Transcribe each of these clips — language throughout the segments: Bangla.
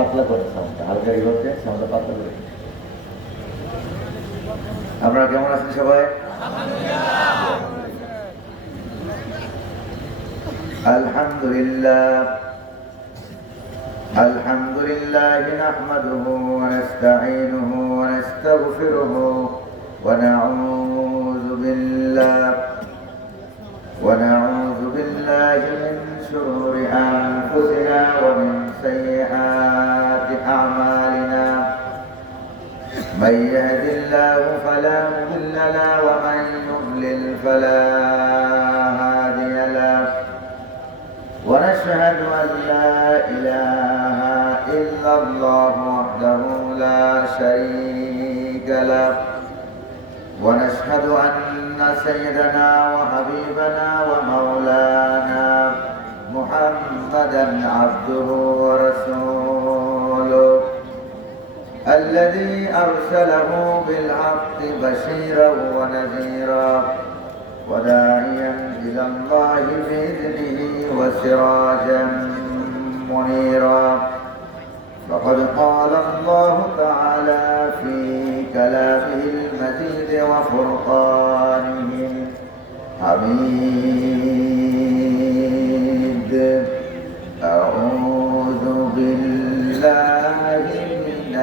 পাতলা করে সাউন্ডটা, হালকা রিভার্সে সাউন্ডটা পাতলা করে। আপনারা কেমন আছেন সবাই? আলহামদুলিল্লাহ আলহামদুলিল্লাহ নাহমাদুহু ওয়া নাস্তাঈনুহু ওয়া নাস্তাগফিরুহু ওয়া নাউযু বিল্লাহি মিন শুরুরি আনফুসিনা ওয়া মিন সাইয়্যাতি আ'মালিনা। من يهد الله فلا مضل له ومن يضلل فلا هادي له ونشهد أن لا إله إلا الله وحده لا شريك له ونشهد أن سيدنا وحبيبنا ومولانا محمدا عبده ورسوله الذي أرسله بالحق بشيرا ونذيرا وداعيا إلى الله بإذنه وسراجا منيرا. فقد قال الله تعالى في كلامه المجيد وفرقانه الحميد: أعوذ بالله من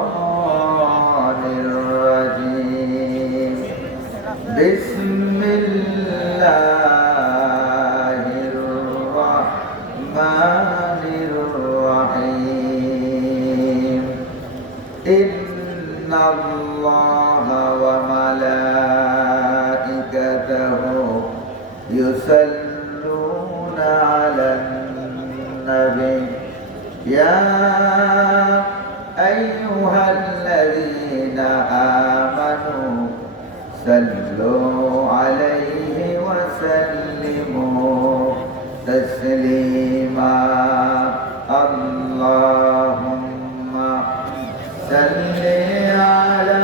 الشيطان الرجيم. بسم الله الرحمن الرحيم. إن الله وملائكته يصلون على النبي يا أيها الذين آمنوا صلوا عليه وسلموا تسليما. اللهم صل على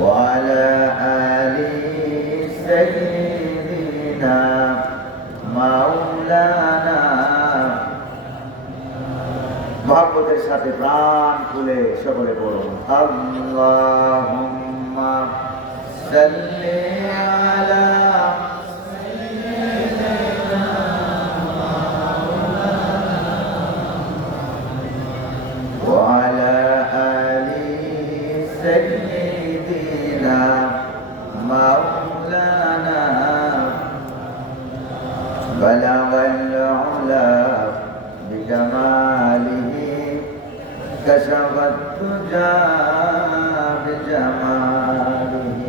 وعلى آل سيدنا مولانا। মহব্বতের সাথে প্রাণ খুলে সকলে বলুন আল্লাহুম্মা সাল্লি আলা সাইয়্যিদিনা ওয়া আলা আলি সাইয়্যিদিনা মাওলানা বালাগাল উলা بجماله كشف الدجى بجماله.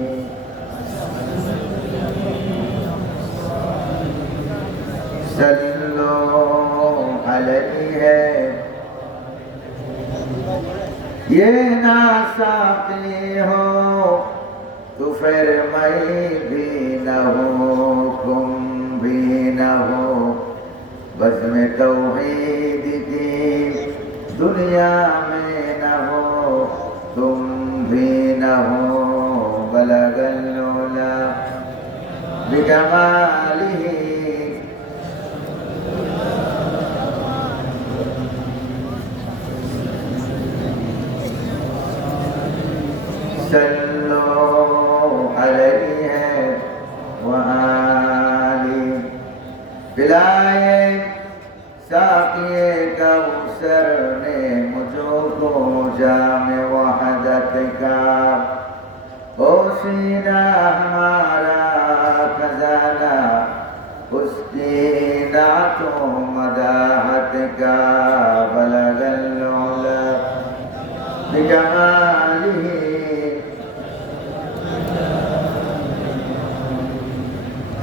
صلوا عليه ये ना साथी हो तो फिर मैं भी न हो तुम भी न हो बज़्म तौहीद की दुनिया में न हो तुम भी न हो बलगल उला बिकमालिही. सल्लो अलैहि व आलिहि. पिलाए साक़िए कौसर ने मुझको जामे वहदत का ओसीना हमारा खजाना उसकी नातों मदाहत का बलगल उला बिजमालिही.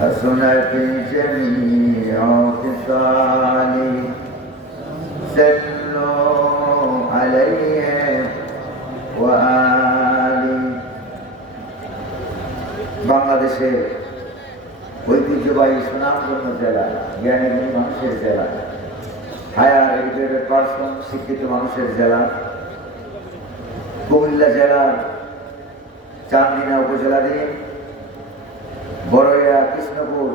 हसनत जमीअ ख़िसालिही. सल्लू अलैहि व आलिहि. বাংলাদেশের ঐতিহ্যবাহী সুনামধন্য জেলা, জ্ঞানী মানুষের জেলা, হায়ার এডুকেটেড পারসন, শিক্ষিত মানুষের জেলা, কুমিল্লা জেলার চান্দিনা উপজেলাধীন বড়ইয়া কৃষ্ণপুর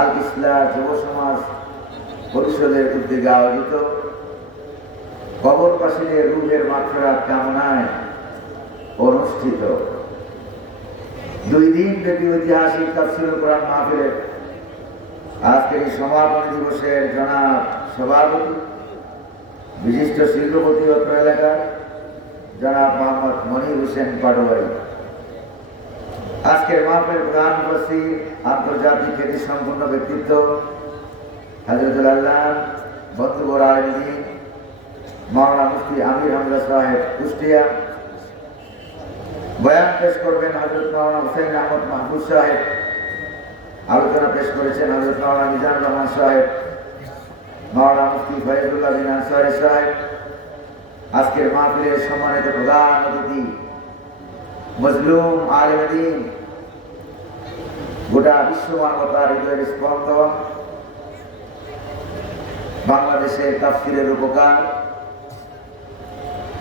আল ইসলাম যুব সমাজ পরিষদের উদ্যোগে আয়োজিত কবরবাসীদের রূহের মাগফিরাত কামনায় অনুষ্ঠিত 2 দিন ব্যাপী ঐতিহাসিক তাফসীরুল কোরআন মাহফিলের আজকের এই সমাপনী দিবসের জনাব সভাপতি বিশিষ্ট শিল্পপতি অত্র এলাকার জনাব মোহাম্মদ মনির হোসেন পাটোয়ারি, আজকের মাহফিলের প্রধান উপস্থিত আন্তর্জাতিক খ্যাতি সম্পন্ন ব্যক্তিত্ব হযরতুল আল্লাহ বন্ধুবর আলমী মাওলানা মুফতি আমির হামজা সাহেব কুষ্টিয়া। বয়ান পেশ করবেন হযরত মাওলানা হুসাইন আহমদ মাহফুজ সাহেব। আলোচনা পেশ করেছেন হযরত মাওলানা মিজানুর রহমান সাহেব, মাওলানা মুফতি ফয়জুল্লাহ বিন আনসারী সাহেব। আজকের মাহফিলের সম্মানিত প্রধান অতিথি মজলুম আলেম দ্বীন, গোটা বিশ্ব মানবতার হৃদয়ের স্পন্দন, বাংলাদেশের তাফসীরের উপকার,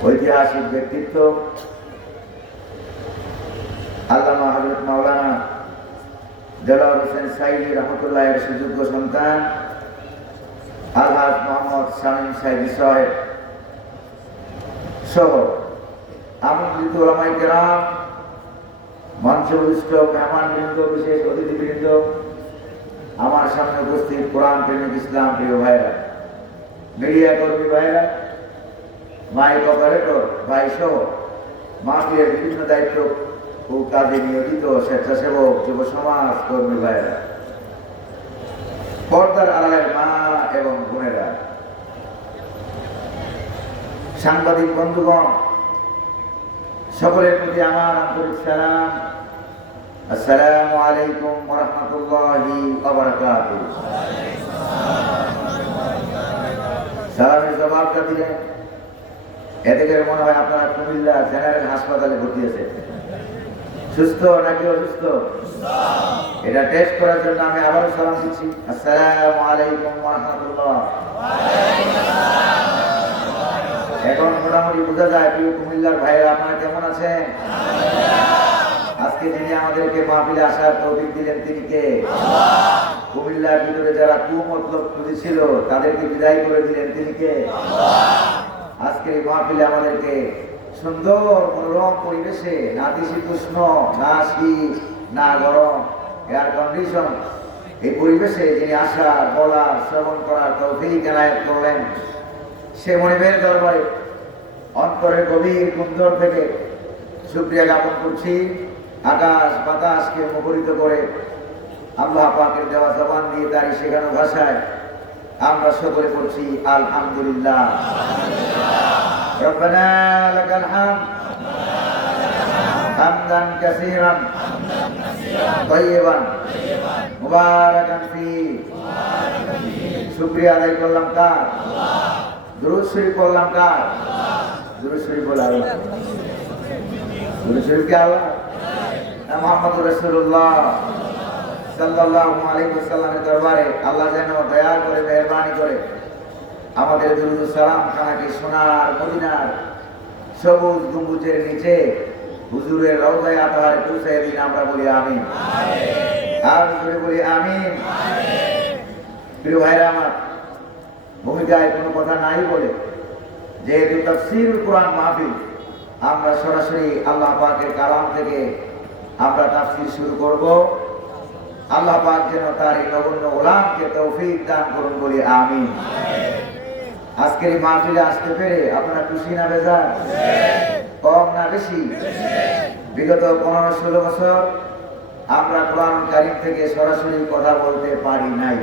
ঐতিহাসিক ব্যক্তিত্ব আল্লামা হযরত মাওলানা দেলাওয়ার হোসেন সাইদি রহমতুল্লাহের সুযোগ্য সন্তান আলহাজ মোহাম্মদ শামীম সাইদি সাহেব সহ আমন্ত্রিত ওলামায়ে কেরাম, মঞ্চবিষ্ট মেহমানবৃন্দ, বিশেষ অতিথিবৃন্দ, আমার সামনে উপস্থিত কোরআন প্রেমিক ইসলাম প্রিয় ভাইরা, মিডিয়া কর্মী ভাইরা, মাইক অপারেটর ভাই সহ মাহফিলের বিভিন্ন দায়িত্ব ও কাজে নিয়োজিত স্বেচ্ছাসেবক যুব সমাজ কর্মী ভাইরা, পর্দার আড়ালের মা এবং বোনেরা, সাংবাদিক বন্ধুগণ, সকলের প্রতি আমার আন্তরিক সালাম। আসসালামু আলাইকুম ওয়া রাহমাতুল্লাহি ওয়া বারাকাতুহু। সালামের জবাবটা দিলেন, এতে করে মনে হয় আপনারা কুমিল্লা জেনারেল হাসপাতালে ভর্তি আছেন। সুস্থ নাকি অসুস্থ এটা টেস্ট করার জন্য আমি আবারও সালাম দিচ্ছি। আসসালামু আলাইকুম ওয়া রাহমাতুল্লাহ। এখন মোটামুটি বোঝা যায় প্রিয় কুমিল্লার ভাইরা আপনারা কেমন আছেন। আজকে যিনি আমাদেরকে মাহফিলে আসার তৌফিক দিলেন তিনি কে? কুমিল্লার ভিতরে যারা কুমতলব খুঁজেছিল তাদেরকে বিদায় করে দিলেন তিনি কে? আজকের এই মাহফিলে আমাদেরকে সুন্দর মনোরম পরিবেশে, না নাতিশীতোষ্ণ, না শীত না গরম, এয়ার কন্ডিশন, এই পরিবেশে যিনি আসার, বলার, শ্রবণ করার তৌফিক এনায়েত করলেন, সে মনিবের দরবারে অন্তরের গভীর কুঞ্জর থেকে শুকরিয়া জ্ঞাপন করছি। আকাশ বাতাসকে মুখরিত করে আল্লাহ পাকের দেওয়া জবান দিয়ে তারই শেখানো ভাষায় আমরা সকলে পড়ছি আলহামদুলিল্লাহ। রব্বানা লাকাল হামদ হামদান কাসীরান তাইয়িবান মুবারাকান ফীহি। শুকরিয়া আদায় করলাম কার? দুরূদ শরীফ পড়লাম কার? দুরূদ শরীফ বলে আল্লাহ। দুরূদ শরীফ কি আল্লাহ? মুহাম্মদুর রাসূলুল্লাহ সাল্লাল্লাহু আলাইহি ওয়াসাল্লামের দরবারে আল্লাহ যেন দয়া করে, মেহেরবানি করে আমাদের দুরূদ সালাম খানাকে সোনার মদিনার সবুজ গম্বুজের নিচে হুজুরের রওজায়ে আতহারে পৌঁছে দিন। আমরা বলি আমিন। আর জোরে বলি আমিন। প্রিয় ভাইরা আমার, ভূমিকায় কোনো কথা নাই বলে যেহেতু তাফসীরুল কোরআন মাহফিল, আমরা সরাসরি আল্লাহ পাকের কালাম থেকে আমরা তাফসীর শুরু করব। আল্লাহ পাক যেন তার এই নগণ্য গোলামকে তৌফিক দান করুন, বলি আমিন। আজকের এই মাহফিলে আসতে পেরে আপনারা খুশি না বেজার? কম না বেশি? বিগত 15-16 বছর আমরা কোরআন কারীম থেকে সরাসরি কথা বলতে পারি নাই।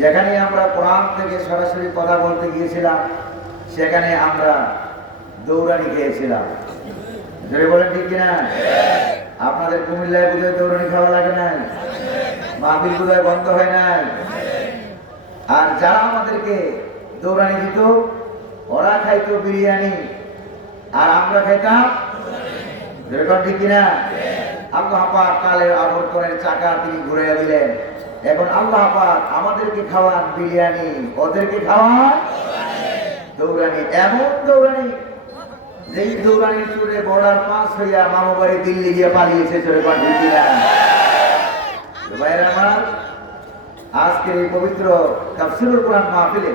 যেখানে আমরা কোরআন থেকে সরাসরি কথা বলতে গিয়েছিলাম সেখানে আমরা দৌড়ানি খেয়েছিলাম। যদি বলেন ঠিক কিনা? আপনাদের কুমিল্লায় বুঝে দৌড়ানি খাওয়া লাগে নাই? মাহফিল বুঝে বন্ধ হয় নাই? আর যারা আমাদেরকে দৌড়ানি দিত ওরা খাইতো বিরিয়ানি আর আমরা খাইতাম যেরকম, ঠিক কিনা? আল্লাহ পাক কালের আবর্তনের চাকা তিনি ঘুরাইয়া দিলেন। এখন আল্লাহ পাক আমাদেরকে খাওয়ান বিরিয়ানি, ওদেরকে খাওয়ান দৌড়ানি। এমন দৌড়ানি যেই দৌড়ানি চুরে বর্ডার পাস হইয়া মামা বাড়ি দিল্লি গিয়ে পালিয়েছে চলে পাঠিয়েছিলেন। ভাইরা আমার, আজকের এই পবিত্র তাফসীরুল কোরআন মাহফিলে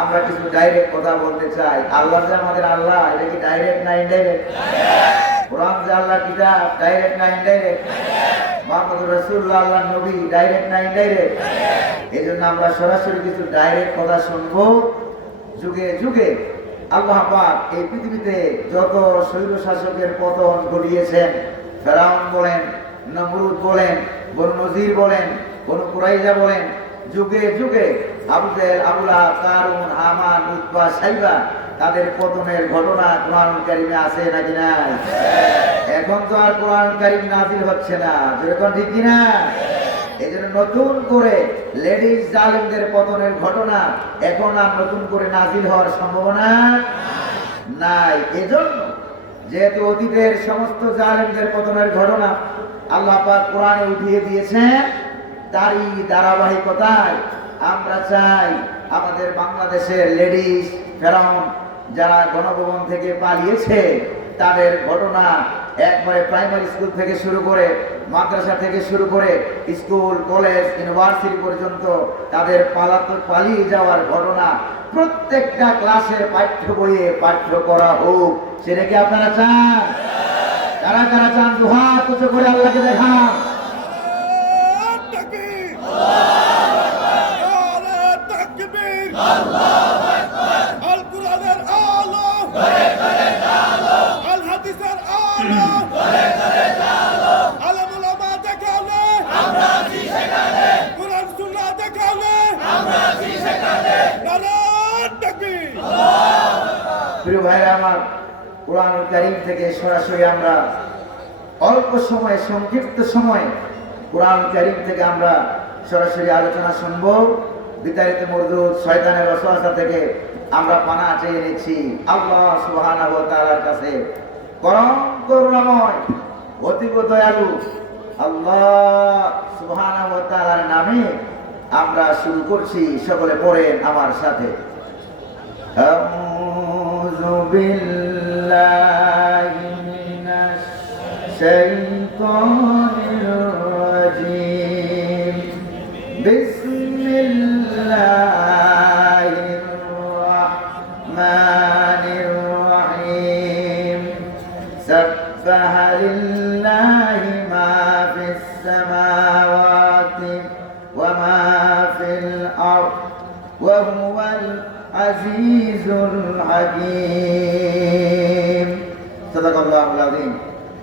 আমরা কিছু ডাইরেক্ট কথা বলতে চাই। আল্লাহ যে আমাদের আল্লাহ, এটা কি ডাইরেক্ট না ইনডাইরেক্ট? কোরআন যে আল্লাহ কিতাব, ডাইরেক্ট না ইনডাইরেক্ট? মুহাম্মদুর রাসূলুল্লাহ আল্লাহর নবী, ডাইরেক্ট না ইনডাইরেক্ট? এই জন্য আমরা সরাসরি কিছু ডাইরেক্ট কথা শুনবো। যুগে যুগে আল্লাহ পাক এই পৃথিবীতে যত স্বৈর শাসকের পতন ঘটিয়েছেন, ফেরাউন বলেন, নমরুদ বলেন, বনু নজির বলেন, বনু কুরাইজা বলেন, যুগে যুগে আবু জেহেল, আবু লাহাব, কারুন, হামান, উতবা, সাইবা, তাদের পতনের ঘটনা কোরআন কারিমে আছে নাকি নাই? এখন তো আর কোরআন কারিম নাজিল হচ্ছে না, যেরকম ঠিক কিনা? এই জন্য নতুন করে লেডিস জালেমদের পতনের ঘটনা এখন আর নতুন করে নাজিল হওয়ার সম্ভাবনা নাই। এজন্য যেহেতু অতীতের সমস্ত জালেমদের পতনের ঘটনা আল্লাহ পাক কোরআনে উঠিয়ে দিয়েছেন, তারই ধারাবাহিকতায় আমরা চাই আমাদের বাংলাদেশের লেডিস ফেরাউন যারা গণভবন থেকে পালিয়েছে তাদের ঘটনা একবারে প্রাইমারি স্কুল থেকে শুরু করে, মাদ্রাসা থেকে শুরু করে, স্কুল, কলেজ, ইউনিভার্সিটি পর্যন্ত তাদের পালিয়ে যাওয়ার ঘটনা প্রত্যেকটা ক্লাসের পাঠ্য বইয়ে পাঠ্য করা হোক। সেটা কি আপনারা চান? কারা কারা চান? দুহাত উঁচু করে আল্লাহকে দেখান। প্রিয় ভাইরা আমার, কোরআনুল কারীম থেকে সরাসরি আমরা অল্প সময়, সংক্ষিপ্ত সময় কোরআনুল কারীম থেকে আমরা সরাসরি আলোচনা শুনব। বিতাড়িত মরদুদ শয়তানের ওয়াসওয়াসা থেকে আমরা পানা চেয়ে নিচ্ছি আল্লাহ সুবহানাহু ওয়া তাআলার কাছে। পরম করুণাময়, অতীব দয়ালু আল্লাহ সুবহানাহু ওয়া তাআলার নামে আমরা শুরু করছি। সকলে পড়েন আমার সাথে। আউযু বিল্লাহি মিনাশ শাইতানির রাজীম। বিসমিল্লাহির রাহমানির রাহিম। সাব্বাহা লিল্লাহি মা ফিস সামাওয়াতি ওয়া মা ফিল আরদ ওয়া হুয়াল আজিজুল হাকীম। সাদাকাল্লাহুল আযীম।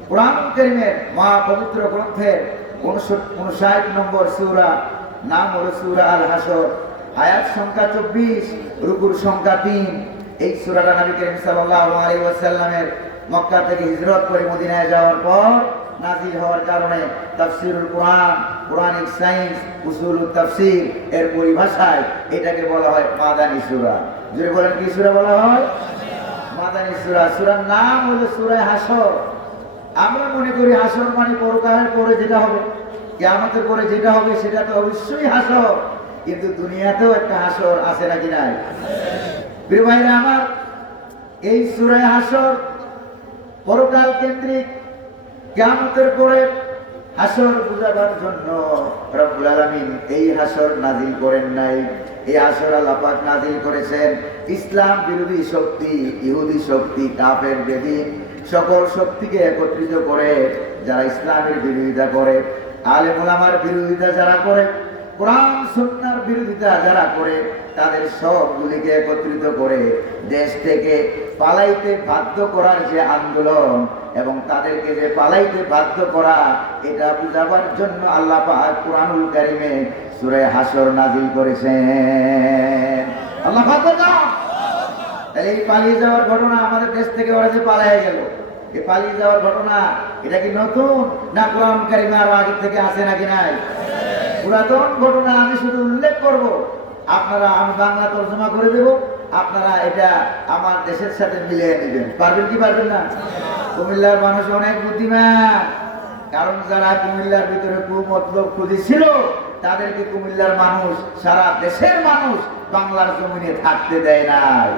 কোরআন কারীমের মহা পবিত্র গ্রন্থের 59 নম্বর সূরা, নাম হলো সূরা আল হাসর, আয়াত সংখ্যা 24, রুকুর সংখ্যা 3। এই সূরাটা নবী করিম সাল্লাল্লাহু আলাইহি ওয়াসাল্লামের মক্কা থেকে হিজরত করে মদিনায় যাওয়ার পর নাজিল হওয়ার কারণে তাফসীরুল কোরআন, কোরআনিক সায়েন্স, উসুলুত তাফসীর এর পরিভাষায় এটাকে বলা হয় মাদানী সূরা। যদি বলেন কি সূরা বলা হয়? মাদানী সূরা। সূরার নাম হলো সূরা হাসর। আমরা মনে করি হাসর মানে পরকালের পরে যেটা হবে, কিয়ামতের পরে যেটা হবে সেটা তো অবশ্যই হাসর, কিন্তু দুনিয়াতেও একটা হাসর আছে নাকি নাই? প্রিয় ভাইরা আমার, এই সূরা হাসর পরকাল কেন্দ্রিক। কিয়ামতের পরে হাসর বুঝাবার জন্য রব্বুল আলামিন এই হাসর নাজিল করেন নাই। এই হাসর আল্লাহ পাক নাজিল করেছেন ইসলাম বিরোধী শক্তি, ইহুদি শক্তি, কাফের বেদীন সকল শক্তিকে একত্রিত করে যারা ইসলামের বিরোধিতা করে, আলেম ওলামার বিরোধিতা যারা করে, কোরআন সুন্নাহর বিরোধিতা যারা করে, তাদের সবগুলিকে একত্রিত করে দেশ থেকে পালাইতে বাধ্য করার যে আন্দোলন এবং তাদেরকে যে পালাইতে বাধ্য করা, এটা বুঝাবার জন্য আল্লাহ পাক কোরআনুল কারীমে সূরা হাসর নাজিল করেছেন। আল্লাহ পাক বলেন, তাহলে এই পালিয়ে যাওয়ার ঘটনা, আমাদের দেশ থেকে ওরা যে পালিয়ে গেল, এই পালিয়ে যাওয়ার ঘটনা এটা কি নতুন না কোরআন কারীমে আরো আগে থেকে আছে নাকি নাই? পুরাতন ঘটনা। আমি শুধু উল্লেখ করব, আপনারা, আমি বাংলা তর্জমা করে দেব, আপনারা এটা আমার দেশের সাথে মিলিয়ে নেবেন। পারবেন কি পারবেন না? কুমিল্লার মানুষ অনেক বুদ্ধিমান, কারণ যারা কুমিল্লার ভিতরে কুমতলব খুঁজেছিল তাদেরকে কুমিল্লার মানুষ, সারা দেশের মানুষ বাংলার জমিনে থাকতে দেয় নাই।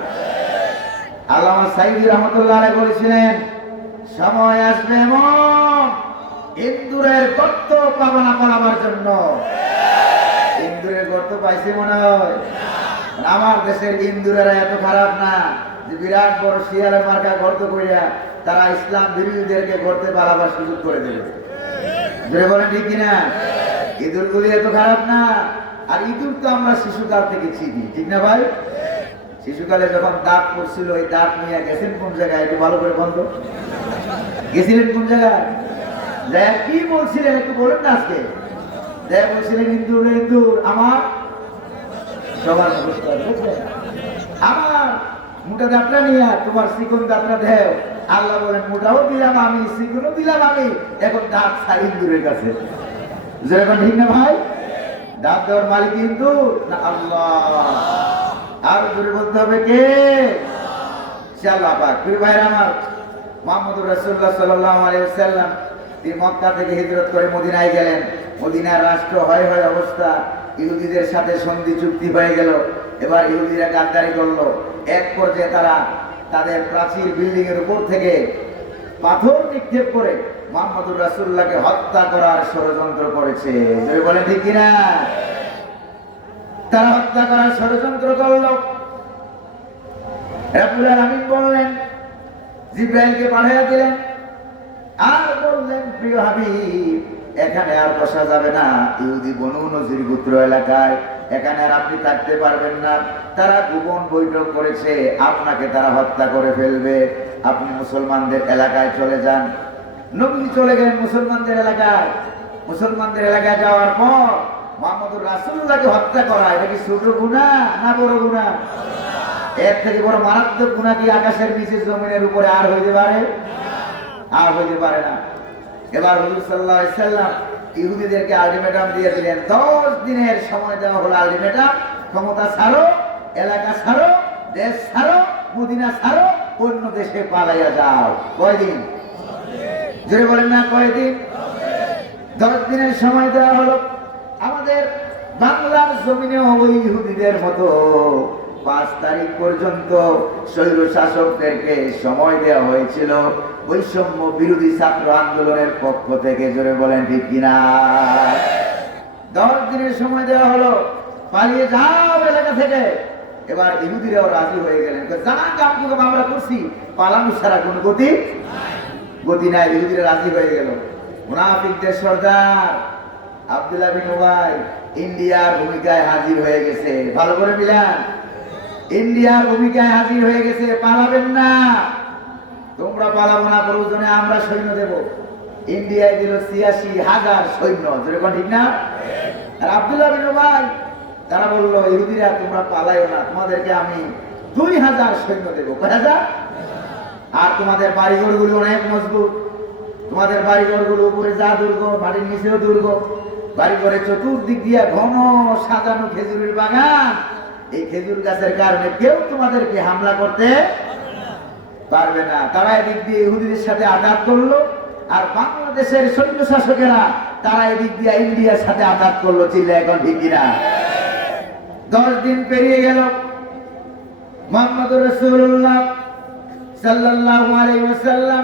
আল্লামা সাইদি রহমতুল্লাহ আলাইহি বলেছিলেন, সময় আসবে এমন ইন্দুরের গর্ত পাবো না পালাবার জন্য। ইন্দুরের গর্ত পাইছি মনে হয়? আমার দেশের ইন্দুরেরা এত খারাপ না যে বিরাট বড় শিয়ালের মার্কা গর্ত করিয়া তারা ইসলাম বিরোধীদেরকে গর্তে পালাবার সুযোগ করে দেবে। ধরে বলেন ঠিক কিনা? ইঁদুরগুলি এত খারাপ না। আর ইঁদুর তো আমরা শিশুকাল থেকে চিনি, ঠিক না ভাই? শিশুকালে যখন দাঁত পড়ছিল, ওই দাঁত নিয়ে গেছেন কোন জায়গায়? একটু ভালো করে বন্ধ গেছিলেন কোন জায়গায়? কি বলছিলেন একটু বলেন না আজকে? বলছিলেন ইন্দুর ইন্দুর আমার সবার আমার মোটা দাঁতটা নিয়ে তোমার চিকন দাঁতটা দেও। আল্লাহ বলেন মোটাও দিলাম আমি, চিকনও দিলাম আমি, এখন দাঁত ছাই ইন্দুরের কাছে। যেরকম ঠিক না ভাই? দাঁত দেওয়ার মালিক ইন্দুর না আল্লাহ? আর জোরে বলতে হবে কে? সে আল্লাহ পাক। প্রিয় ভাইরা আমার, মুহাম্মদুর রাসূলুল্লাহ সাল্লাল্লাহু আলাইহি ওয়াসাল্লাম তিনি মক্কা থেকে হিজরত করে মদিনায় গেলেন। মদিনার রাষ্ট্র হয় অবস্থা, ইহুদিদের সাথে সন্ধি চুক্তি হয়ে গেল। এবার ইহুদিরা গাদ্দারি করলো। এক পর্যায়ে তারা তাদের প্রাচীর বিল্ডিং এর উপর থেকে পাথর নিক্ষেপ করে মুহাম্মদুর রাসূলুল্লাহকে হত্যা করার ষড়যন্ত্র করেছে। যদি বলেন ঠিক কিনা? তারা হত্যা করার ষড়যন্ত্র করলো। রাব্বুল আলামিন বললেন, জিবরাইলকে পাঠিয়ে দিলেন আর বললেন, প্রিয় হাবিব এখানে আর বসা যাবে না, ইহুদি বনু নজির গোত্র এলাকায় এখানে আর আপনি থাকতে পারবেন না। তারা গোপন বৈঠক করেছে, আপনাকে তারা হত্যা করে ফেলবে। আপনি মুসলমানদের এলাকায় চলে যান। নবী চলে গেলেন মুসলমানদের এলাকায়। মুসলমানদের এলাকায় যাওয়ার পর মুহাম্মদুর রাসূলুল্লাহকে হত্যা করা, এটা কি ছোট গুনাহ না বড় গুনাহ? এর থেকে বড় মারাত্মক গুনাহ কি আকাশের নিচে জমিনের উপরে আর হইতে পারে? আর হইতে পারে না। এবার হুজুর সাল্লাল্লাহু আলাইহি সাল্লাম ইহুদিদেরকে আলটিমেটাম দিয়ে দিলেন। 10 দিনের সময় দেওয়া হলো আলটিমেটাম। ক্ষমতা ছাড়ো, এলাকা ছাড়ো, দেশ ছাড়ো, মদিনা ছাড়ো, অন্য দেশে পালাইয়া যাও। কয়দিন? জোরে বলেন না কয়দিন? 10 দিনের সময় দেওয়া হলো। আমাদের বাংলার জমিনে ওই ইহুদিদের মতো 5 তারিখ পর্যন্ত স্বৈর শাসকদেরকে সময় দেওয়া হয়েছিল বৈষম্য বিরোধী ছাত্র আন্দোলনের পক্ষ থেকে। জোরে বলেন ঠিক কিনা? 10 দিনের সময় দেওয়া হলো, পালিয়ে যাও এলাকা থেকে। এবার ইহুদিরাও রাজি হয়ে গেলেন, যা কামকে আমরা করছি, পালানো ছাড়া কোনো গতি নাই। ইহুদিরা রাজি হয়ে গেল। মুনাফিকদের সর্দার আব্দুল্লাহ বিন উবাই ইন্ডিয়ার ভূমিকায় হাজির হয়ে গেছে। ভালো করে মিলান, ইন্ডিয়ার ভূমিকায় হাজির হয়ে গেছে। পালাবেন না, তোমরা পালাবো না, প্রয়োজনে আমরা সৈন্য দেব। ইন্ডিয়ায় দিল ৮৬,০০০ সৈন্য। যেরকম ঠিক না? আর আব্দুল্লাহ বিন উবাই তারা বললো, ইহুদিরা তোমরা পালাইও না, তোমাদেরকে আমি ২,০০০ সৈন্য দেবো। কয় হাজার? আর তোমাদের বাড়িঘর গুলো অনেক মজবুত, তোমাদের বাড়িঘর গুলো উপরে যা দুর্গ, মাটির নিচেও দুর্গ। বাড়িঘরে চতুর্দিক দিয়া ঘন সাজানো খেজুরের বাগান। এই খেজুর গাছের কারণে কেউ তোমাদেরকে হামলা করতে পারবে না। তারা এদিক দিয়ে ইহুদিদের সাথে আঘাত করলো, আর বাংলাদেশের সৈন্য শাসকেরা তারা এদিক দিয়ে ইন্ডিয়ার সাথে আঘাত করলো। চিল্লা এখন ঠিক কিনা? 10 দিন পেরিয়ে গেল। মুহাম্মদুর রাসূলুল্লাহ সাল্লাল্লাহু আলাইহি ওয়াসাল্লাম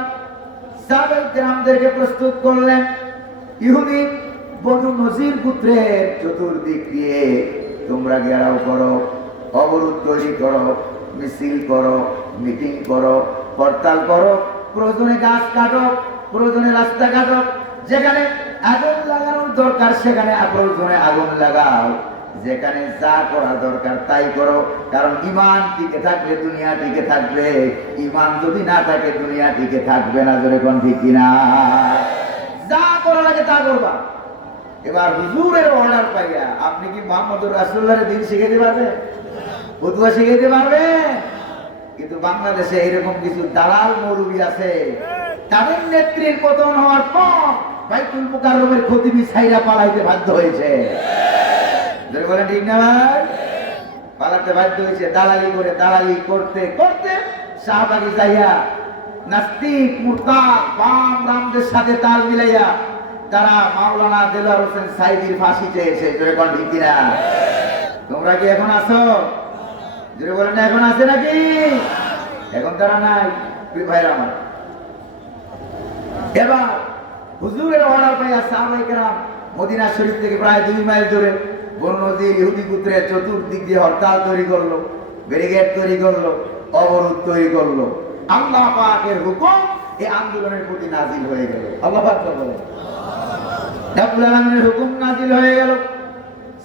সাহাবায়ে কেরামদেরকে প্রস্তুত করলেন। ইহুদি বনু নজির গোত্রের চতুর্দিক দিয়ে তোমরা ঘেরাও করো, অবরোধ তৈরি করো, মিছিল করো, মিটিং করো, হরতাল করো, প্রয়োজনে গাছ কাটো, প্রয়োজনে রাস্তা কাটো, যেখানে আগুন লাগানোর দরকার সেখানে প্রয়োজনে আগুন লাগাও, যেখানে যা করা দরকার তাই করো। কারণ ঈমান টিকে থাকলে দুনিয়া টিকে থাকবে, ঈমান যদি না থাকে দুনিয়া টিকে থাকবে না। জোরে কোন ঠিক কিনা? যা করা লাগে তা করবা। এবার হুজুরের অর্ডার পাইয়া আপনি কি মুহাম্মদুর রাসূলুল্লাহর দিন শিখাইতে পারবেন? ফতোয়া শিখাইতে পারবেন? কিন্তু বাংলাদেশে এরকম কিছু দালাল মৌলবী আছে, তাদের নেত্রীর পতন হওয়ার পর বাইতুল মুকাররমের খতিবি ছাইরা পালাইতে বাধ্য হয়েছে। যদি বলেন ঠিক না ভাই? পালাতে বাধ্য হয়েছে। দালালি করতে করতে শাহবাগী যাইয়া নাস্তিক মুরতাদ বাম রামদের সাথে তাল মিলাইয়া তারা মাওলানা দেলোয়ার হোসেন সাইদির ফাঁসি চেয়েছে। যদি বলেন ঠিক কিনা? তোমরা কি এখন আছো? যদি বলেন এখন আছে নাকি? এখন তারা নাই। ভাইরা আমার, এবার হুজুরের অর্ডার পাইয়া সাহাবায়ে কেরাম মদিনা শরীফ থেকে প্রায় 2 মাইল দূরে বনু নজির ইহুদি পুত্রের চতুর্দিক দিয়ে হরতাল তৈরি করলো, ব্যারিকেড তৈরি করলো, অবরোধ তৈরি করলো। আল্লাহ পাকের হুকুম এই আন্দোলনের প্রতি নাজিল হয়ে গেল। আল্লাহ পাক বলেন, রব্বুল আলামিনের হুকুম নাজিল হয়ে গেল।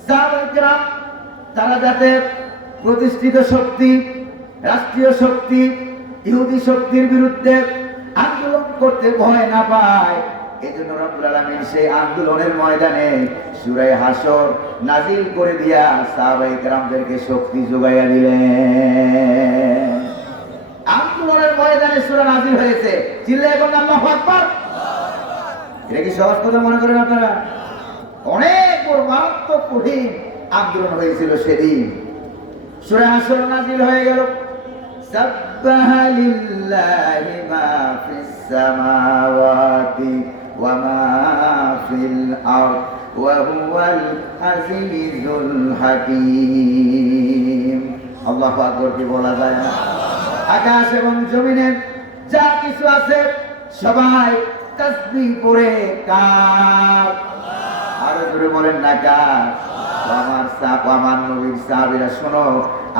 সাহাবায়ে কেরাম তারা যাতে প্রতিষ্ঠিত শক্তি, রাষ্ট্রীয় শক্তি, ইহুদি শক্তির বিরুদ্ধে আন্দোলন করতে ভয় না পায়, এজন্য রব্বুল আলামিন সেই আন্দোলনের ময়দানে সূরা হাসর নাজিল করে দিয়া সাহাবায়ে কেরামদেরকে শক্তি যোগাইয়া দিলেন। আন্দোলনের ময়দানে সূরা নাজিল হয়েছে, চিল্লায়ে বলেন আল্লাহু আকবার। এটা কি সহজ কথা মনে করেন আপনারা? অনেক বড় মারাত্মক কঠিন আন্দোলন হয়েছিল সেদিন। সূরা হাসর নাজিল হয়ে গেল। সাব্বাহা লিল্লাহি মা ফিস সামাওয়াতি ওয়া মা ফিল আরদ ওয়া হুয়াল আজিজুল হাকীম। আল্লাহু আকবার কি বলা যায় না? আকাশ এবং জমিনে যা কিছু আছে সবাই তাসবিহ পড়ে কার? আরো জোরে বলেন না কার? আমার সাপ, আমার নবীর সাহাবীরা শোনো,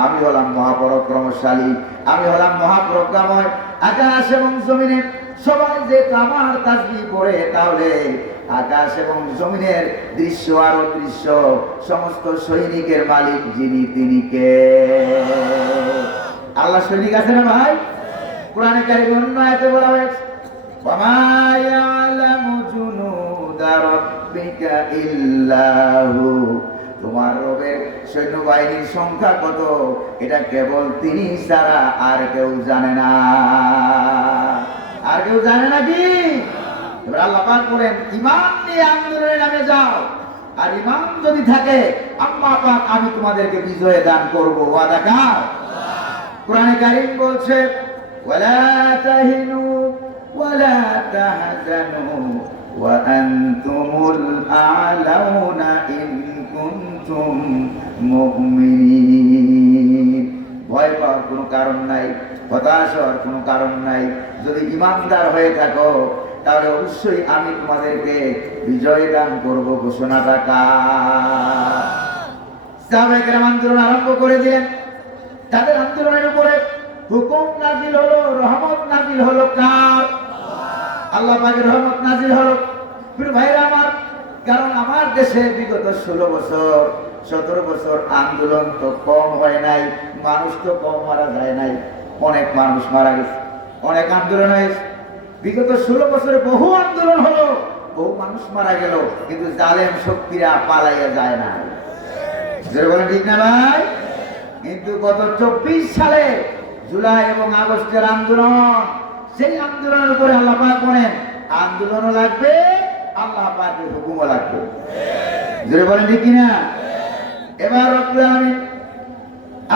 আমি হলাম মহাপরাক্রমশালী, আমি হলাম মহাপ্রজ্ঞাময়। আকাশ এবং জমিনে সবাই যে আমার তাসবিহ পড়ে, তাহলে আকাশ এবং জমিনের দৃশ্য আর অদৃশ্য সমস্ত সৈনিকের মালিক যিনি, তিনি কে? আল্লাহ সৈনিক আছে না ভাই? কোরআনে কারীমে অন্য আয়াতে বলা হয়েছে, ওয়া মা ইয়ালামু জুনুদা রাব্বিকা ইল্লাহু, তোমার রবের সৈন্যবাহিনীর সংখ্যা কত এটা কেবল তিনি ছাড়া আর কেউ জানে না। আর কেউ জানে নাকি? এবার আল্লাহ পাক বলেন, ঈমান নিয়ে আন্দোলনে নামে যাও, আর ঈমান যদি থাকে আল্লাহ পাক আমি তোমাদেরকে বিজয় দান করব। ওয়াদা কার? কোরআনে কারীম বলছে, ওয়ালা তাহিনু ওয়ালা তাহজানু ওয়া আনতুমুল আ'লাউনা ইন কুনতুম মুমিনিন। ভয় পাওয়ার কোনো কারণ নাই, হতাশ হওয়ার কোনো কারণ নাই। যদি ঈমানদার হয়ে থাকো তাহলে অবশ্যই আমি তোমাদেরকে বিজয় দান করব। ঘোষণাটা কার? সাহাবায়ে কেরাম আন্দোলন আরম্ভ করে দিলেন। তাদের আন্দোলনের উপরে হুকুম নাজিল হলো, রহমত নাজিল হলো কার? আল্লাহ পাকের রহমত নাজিল হলো। প্রিয় ভাইরা আমার, কারণ আমার দেশে বিগত 16 বছর 17 বছর আন্দোলন তো কম হয় নাই, মানুষ তো কম মারা যায় নাই, অনেক মানুষ মারা গেছে, অনেক আন্দোলন হয়েছে। বিগত 16 বছরে বহু আন্দোলন হলো, বহু মানুষ মারা গেল, কিন্তু জালেম শক্তিরা পালাইয়া যায় না। বলেন ঠিক না ভাই? কিন্তু গত 24 সালে জুলাই এবং আগস্টের আন্দোলন, সেই আন্দোলনের উপরে আল্লাহ পাক বলেন আন্দোলনও লাগবে, আল্লাহ পাকের হুকুমও লাগবে। জোরে বলেন ঠিক কিনা? এবার রব্বুল আলামিন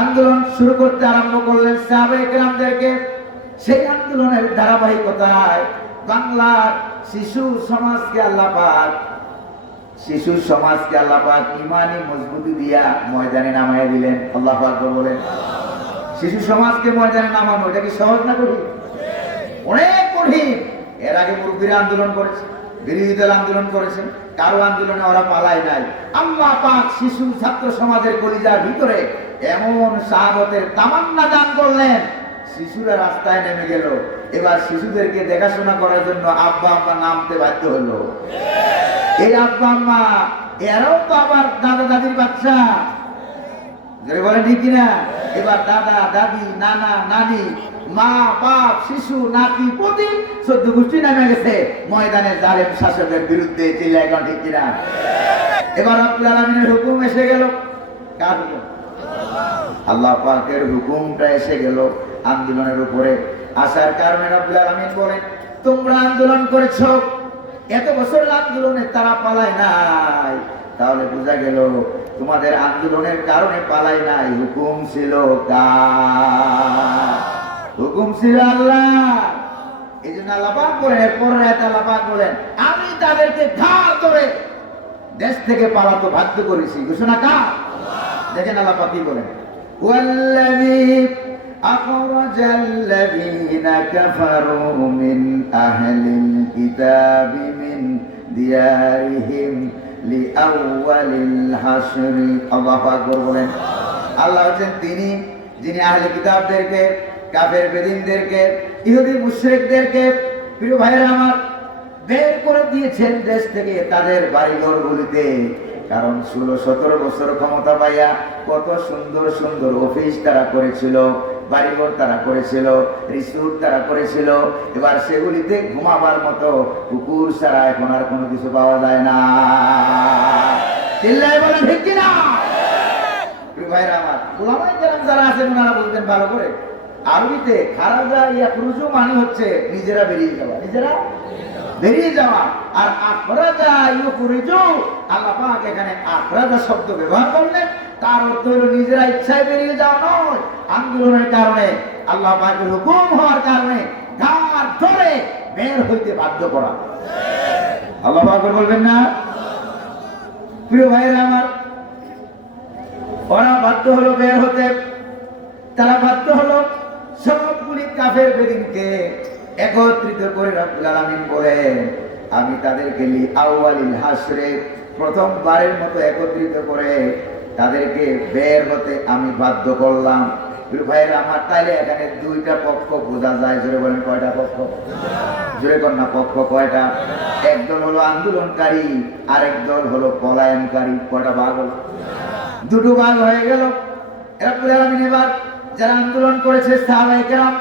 আন্দোলন শুরু করতে আরম্ভ করলেন সাহাবায়ে কেরামদেরকে। সেই আন্দোলনের ধারাবাহিকতায় বাংলার শিশু সমাজকে আল্লাহ পাক ইমানি মজবুতি দিয়া ময়দানে নামাইয়া দিলেন। আল্লাহু আকবার বলেন। শিশু সমাজকে ময়দানে নামানো এটা কি সহজ না কঠিন? অনেক কঠিন। এর আগে মুরব্বীরা আন্দোলন করেছে, বিরোধী দল আন্দোলন করেছেন, কারো আন্দোলনে ওরা পালায় নাই। আল্লাহ পাক শিশু ছাত্র সমাজের কলিজার ভিতরে এমন শাহাদাতের তামান্না দান করলেন, শিশুরা রাস্তায় নেমে গেল। এবার শিশুদেরকে দেখাশোনা করার জন্য আব্বা আম্মা নামতে বাধ্য হলো। এই আব্বা আম্মা এরাও তো আবার দাদা দাদির বাচ্চা। বলেন ঠিক কিনা? এবার দাদা দাদি, নানা নানি, মা বাপ, শিশু নাতি পতি 14 গোষ্ঠী নামে গেছে ময়দানে জালেম শাসকের বিরুদ্ধে। চিল্লায় কোন ঠিক কিনা? এবার রব্বুল আলামিনের হুকুম এসে গেল। কার হুকুম? আল্লাহ পাকের হুকুমটা এসে গেল আন্দোলনের উপরে। আসার কারণে রব্বুল আলামিন বলেন, তোমরা আন্দোলন করেছো, এত বছরের আন্দোলনে তারা পালায় নাই, তাহলে বোঝা গেল তোমাদের আন্দোলনের কারণে পালায় নাই। হুকুম ছিল কার? হুকুম ছিল আল্লাহ। এই জন্য আল্লাহ পাক বলেন, এরপর আল্লাহ পাক বলেন, আমি তাদেরকে ঘাড় ধরে দেশ থেকে পালাতে বাধ্য করেছি। ঘোষণা কার? দেখেন আল্লাহ পাক কি বলেন, ওয়াল্লাযী আখরাজাল্লাযী আল্লাযীনা কাফারু মিন আহলিল কিতাবি মিন দিয়ারিহিম লিআউয়ালিল হাশরি। আল্লাহু আকবার বলেন। আল্লাহ হচ্ছেন তিনি যিনি আহলে কিতাবদেরকে, কাফের বেদিনদেরকে, ইহুদি মুশরিকদেরকে, প্রিয় ভাইরা আমার, বের করে দিয়েছেন দেশ থেকে তাদের বাড়িঘরগুলিতে। কারণ 16-17 বছর ক্ষমতা পাইয়া কত সুন্দর সুন্দর অফিস তারা করেছিল, বাড়িঘর তারা করেছিল, রিসোর্ট তারা করেছিল। এবার সেগুলিতে ঘুমাবার মতো কুকুর ছাড়া এখন আর কোনো কিছু পাওয়া যায় না। চিল্লায় বলে ঠিক কিনা? প্রিয় ভাইরা আমার, উলামায়ে কেরাম যারা আছেন ওনারা বলতেন ভালো করে, আরবিতে খারাজা ইয়াখরুজু মানে হচ্ছে নিজেরা বেরিয়ে যাওয়া, নিজেরা বেরিয়ে যাওয়া। আর আখরাজা ইউখরিজু, আল্লাহ পাক এখানে আখরাজা শব্দ ব্যবহার করলেন, তার অর্থ হলো নিজেরা ইচ্ছায় বেরিয়ে যাওয়া নয়, আন্দোলনের কারণে, আল্লাহ পাকের হুকুম হওয়ার কারণে ঘাড় ধরে বের হইতে বাধ্য করা। আল্লাহু আকবার বলবেন না? প্রিয় ভাইরা আমার, ওরা বাধ্য হলো বের হতে। তারা বাধ্য হলো সবগুলি কাফের বেদিনকে একত্রিত করে রব্বুল আলামিন বলেন, আমি তাদেরকে লিআউয়ালিল হাশরে, প্রথমবারের মতো একত্রিত করে তাদেরকে বের হতে আমি বাধ্য করলাম। প্রিয় ভাইরা আমার, তাইলে এখানে দুইটা পক্ষ বোঝা যায়। জোরে বলেন কয়টা পক্ষ? জোরে কন্যা পক্ষ কয়টা? একদল হলো আন্দোলনকারী, আরেক দল হলো পলায়নকারী। কয়টা ভাগ হলো? দুটো ভাগ হয়ে গেল। রব্বুল আলামিন এবার যারা আন্দোলন করেছে, সাহাবায়ে কেরাম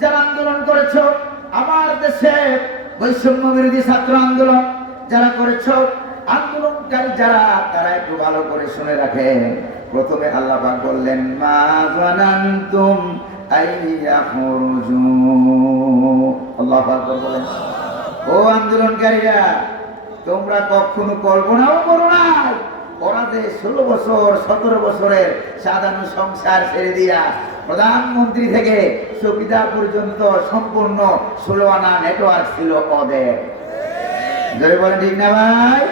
যারা আন্দোলন করেছো, আমার দেশে বৈষম্য বিরোধী ছাত্র আন্দোলন যারা করেছো, আন্দোলনকারী যারা, তারা একটু ভালো করে শুনে রাখেন। প্রথমে আল্লাহ পাক বললেন, মা যানানতুম আইয়াখরুজু। আল্লাহ পাক বলেন, ও আন্দোলনকারীরা, তোমরা কখনো কল্পনাও করো না ওরা যে 16 বছর 17 বছরের সাধারণ সংসার ছেড়ে দিয়া প্রধানমন্ত্রী থেকে চৌকিদার পর্যন্ত সম্পূর্ণ 16 আনা নেটওয়ার্ক ছিল ওদের। জোরে বলেন ঠিক না ভাই?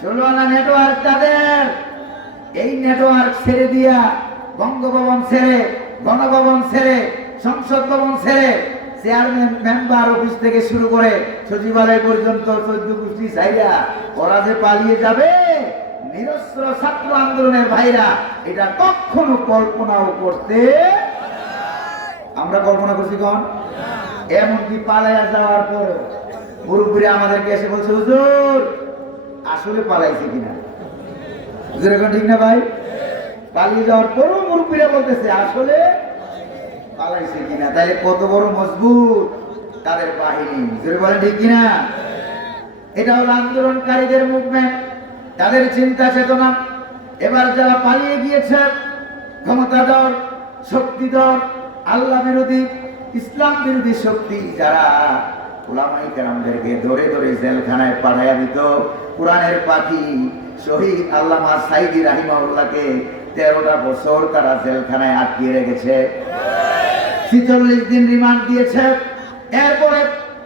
16 আনা নেটওয়ার্ক তাদের। এই নেটওয়ার্ক ছেড়ে দিয়া বঙ্গভবন ছেড়ে, গণভবন ছেড়ে, সংসদ ভবন ছেড়ে, চেয়ারম্যান মেম্বার অফিস থেকে শুরু করে সচিবালয় পর্যন্ত 14 গোষ্ঠী চাইরা ওরা যে পালিয়ে যাবে, নিরস্ত্র ছাত্র আন্দোলনের ভাইরা এটা কখনো কল্পনাও করতে, আমরা কল্পনা করছি কোন? এমনকি পালাইয়া যাওয়ার পর মুরব্বীরা আমাদেরকে এসে বলছে, হুজুর আসলে পালাইছে কিনা? হুজুর এখন ঠিক না ভাই? পালিয়ে যাওয়ার পরও মুরব্বীরা বলতেছে আসলে পালাইছে কিনা। তাহলে কত বড় মজবুত তাদের বাহিনী। হুজুর বলেন ঠিক কিনা? এটা হলো আন্দোলনকারীদের মুভমেন্ট, তাদের চিন্তা চেতনা। এবার যারা পালিয়ে গিয়েছে, ক্ষমতাধর, শক্তিধর, আল্লাহ বিরোধী, ইসলাম বিরোধী শক্তি যারা উলামায়ে কেরামদেরকে ধরে ধরে জেলখানায় পাঠাইয়া দিত, কোরআনের পাখি শহীদ আল্লামা সাইদি রাহিমাহুল্লাহকে 13টা বছর তারা জেলখানায় আটকিয়ে রেখেছে, 46 দিন রিমান্ড দিয়েছে। এরপরে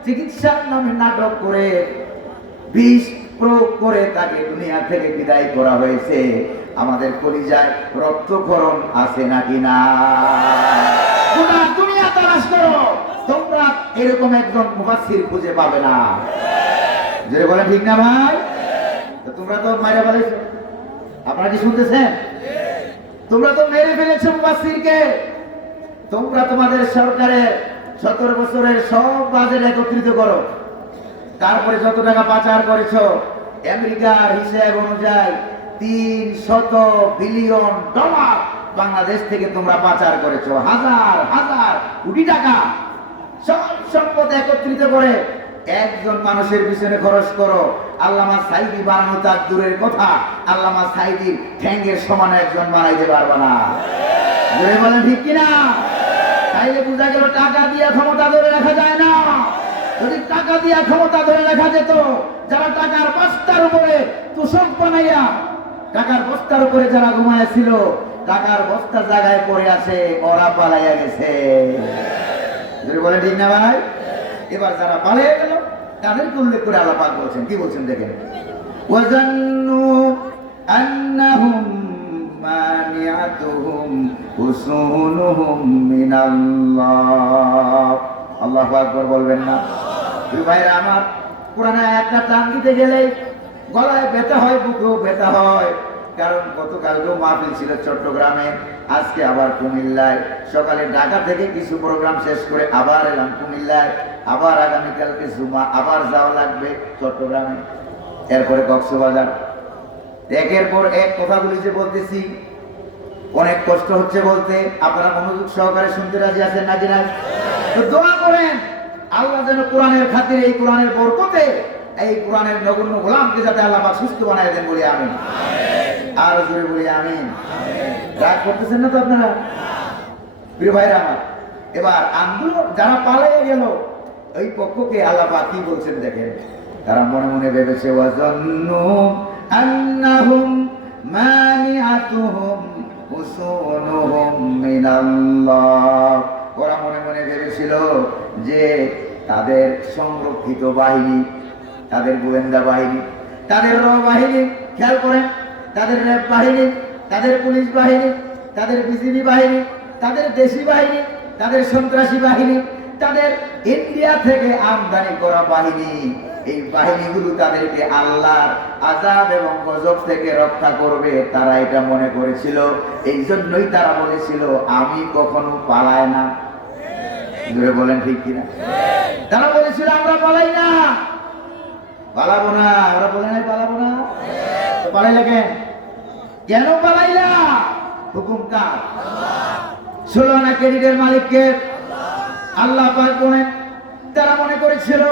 চিকিৎসার নামে নাটক করে বিষ প্রয়োগ করে তাকে দুনিয়া থেকে বিদায় করা হয়েছে। আমাদের কলিজায় রক্তক্ষরণ আছে নাকি না? গোটা দুনিয়া তালাশ করো, তোমরা এরকম একজন মুফাসসির খুঁজে পাবে না। যেটা বলেন ঠিক না ভাই? তোমরা তো মাইরা ফেলেছো, আপনারা কি শুনতেছেন? তোমরা তো মেরে ফেলেছো মুফাসসিরকে। তোমরা তোমাদের সরকারের 17 বছরের সব বাজেট একত্রিত করো, তারপরে যত টাকা পাচার করেছো আমেরিকার হিসাব অনুযায়ী 300 বিলিয়ন ডলার বাংলাদেশ থেকে তোমরা পাচার করেছো, হাজার হাজার কোটি টাকা। সব সম্পদ একত্রিত করে একজন মানুষের পিছনে খরচ করো। আল্লামা সাইদি বানানো তার দূরের কথা, আল্লামা সাইদির ঠ্যাঙ্গের সমান একজন বানাইতে পারবে না। জোরে বলেন ঠিক কিনা? তাইলে বোঝা গেল টাকা দিয়ে ক্ষমতা ধরে রাখা যায় না। যদি টাকা দিয়ে ক্ষমতা ধরে রাখা যেত, যারা টাকার বস্তার উপরে তোষক বানাইয়া টাকার বস্তার উপরে যারা ঘুমাইছিল, টাকার বস্তা জায়গায় পড়ে আছে, ওরা পালাইয়া গেছে। যদি বলেন ঠিক না ভাই? এবার যারা পালিয়ে গেল তাদেরকে উল্লেখ করে আল্লাহ পাক বলছেন, কি বলছেন দেখেন, ওয়াজান্নু আন্নাহুম মানিয়াতুহুম হুসুনুহুম মিনাল্লাহ। আল্লাহু আকবার বলবেন না? প্রিয় ভাইরা আমার, কোরআনে একটা টান দিতে গেলে গলায় ব্যথা হয়, বুকেও ব্যথা হয়। কারণ গতকালকেও মাহফিল ছিল চট্টগ্রামে, আজকে আবার কুমিল্লায়। সকালে ঢাকা থেকে কিছু প্রোগ্রাম শেষ করে আবার এলাম কুমিল্লায়, আবার আগামীকালকে জুমা, আবার যাওয়া লাগবে চট্টগ্রামে, এরপরে কক্সবাজার। একের পর এক কথাগুলি যে বলতেছি, অনেক কষ্ট হচ্ছে বলতে। আপনারা মনোযোগ সহকারে শুনতে রাজি আছেন নাকি না? তো দোয়া করেন আল্লাহ যেন কোরআনের খাতিরে, এই কোরআনের বরকতে এই কোরআনের নগণ্য গোলামকে যাতে আল্লাহ পাক সুস্থ বানায় দেন, বলি আমিন। আর জোরে বলি আমিন। রাগ করতেছেন না তো আপনারা? প্রিয় ভাইরা আমার, এবার আন্দোলন যারা পালিয়ে গেল ওই পক্ষকে আল্লাহ পাক কি বলছেন দেখেন। তারা মনে মনে ভেবেছে ওয়াজান্নু আন্নাহুম মানিআতুহুম হুসুনুহুম মিনাল্লাহ। ওরা মনে মনে ভেবেছিল যে তাদের সংরক্ষিত বাহিনী, তাদের গোয়েন্দা বাহিনী, তাদের র বাহিনী, খেয়াল করেন, তাদের র্যাব বাহিনী, তাদের পুলিশ বাহিনী, তাদের বিজিবি বাহিনী, তাদের দেশি বাহিনী, তাদের সন্ত্রাসী বাহিনী, তাদের ইন্ডিয়া থেকে আমদানি করা বাহিনী, এই বাহিনীগুলো তাদেরকে আল্লাহর আযাব এবং গজব থেকে রক্ষা করবে। তারা এটা মনে করেছিল, এই জন্যই তারা বলেছিল আমি কখনো পালাই না। জোরে বলেন ঠিক কিনা? তারা বলেছিল আমরা পালাই না, পালাবো না। আমরা বলে নাই পালাবো না, তো পালাইলা কেন? কেন পালাইলা? হুকুম কার? 16 আনা ক্রেডিটের মালিককে আল্লাহ পাক বলেন। তারা মনে করেছিল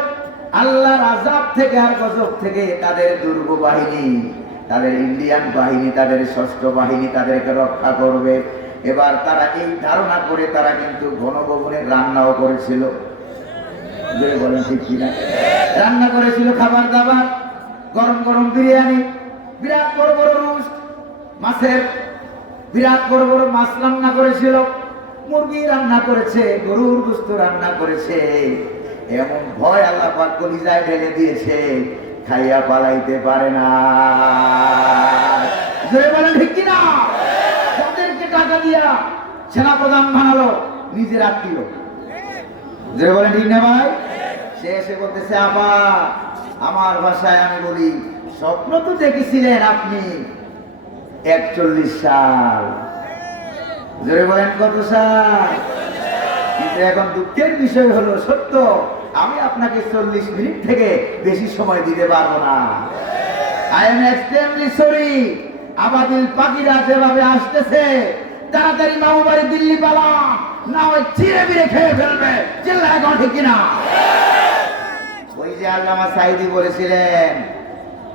আল্লাহর আযাব থেকে আর গজব থেকে তাদের দুর্গ বাহিনী, তাদের ইন্ডিয়ান বাহিনী, তাদের ষষ্ঠ বাহিনী তাদেরকে রক্ষা করবে। এবার তারা এই ধারণা করে তারা কিন্তু গণভবনে রান্নাও করেছিল। বলেন ঠিক কিনা? রান্না করেছিল খাবার দাবার, গরম গরম বিরিয়ানি, বিরাট বড় বড় রোস্ট মাছের, বিরাট বড় বড় মাছ রান্না করেছিল, মুরগি রান্না করেছে, গরুর গোশত রান্না করেছে। এমন ভয় আল্লাহ পাক কলিজায় ঢেলে দিয়েছে, খাইয়া পালাইতে পারে না। জোরে বলেন ঠিক কিনা? তাদেরকে টাকা দিয়া সেনাপ্রধান বানালো নিজের আত্মীয়। জোরে বলেন ঠিক না ভাই? সে এসে বলতেছে আপা, আমার ভাষায় আমি বলি, স্বপ্ন তো দেখেছিলেন আপনি 41 সাল। জোরে বলেন কত সাল? কিন্তু এখন দুঃখের বিষয় হলো সত্য, আমি আপনাকে 40 মিনিট থেকে বেশি সময় দিতে পারবো না। I am extremely sorry. আবাবিল পাখিরা যেভাবে আসতেছে, তাড়াতাড়ি মামু বাড়ি দিল্লি পালা, না ওই চিড়ে বিড়ে খেয়ে ফেলবে। চিল্লা এখন ঠিক কিনা? ওই যে আল্লামা সাঈদী বলেছিলেন,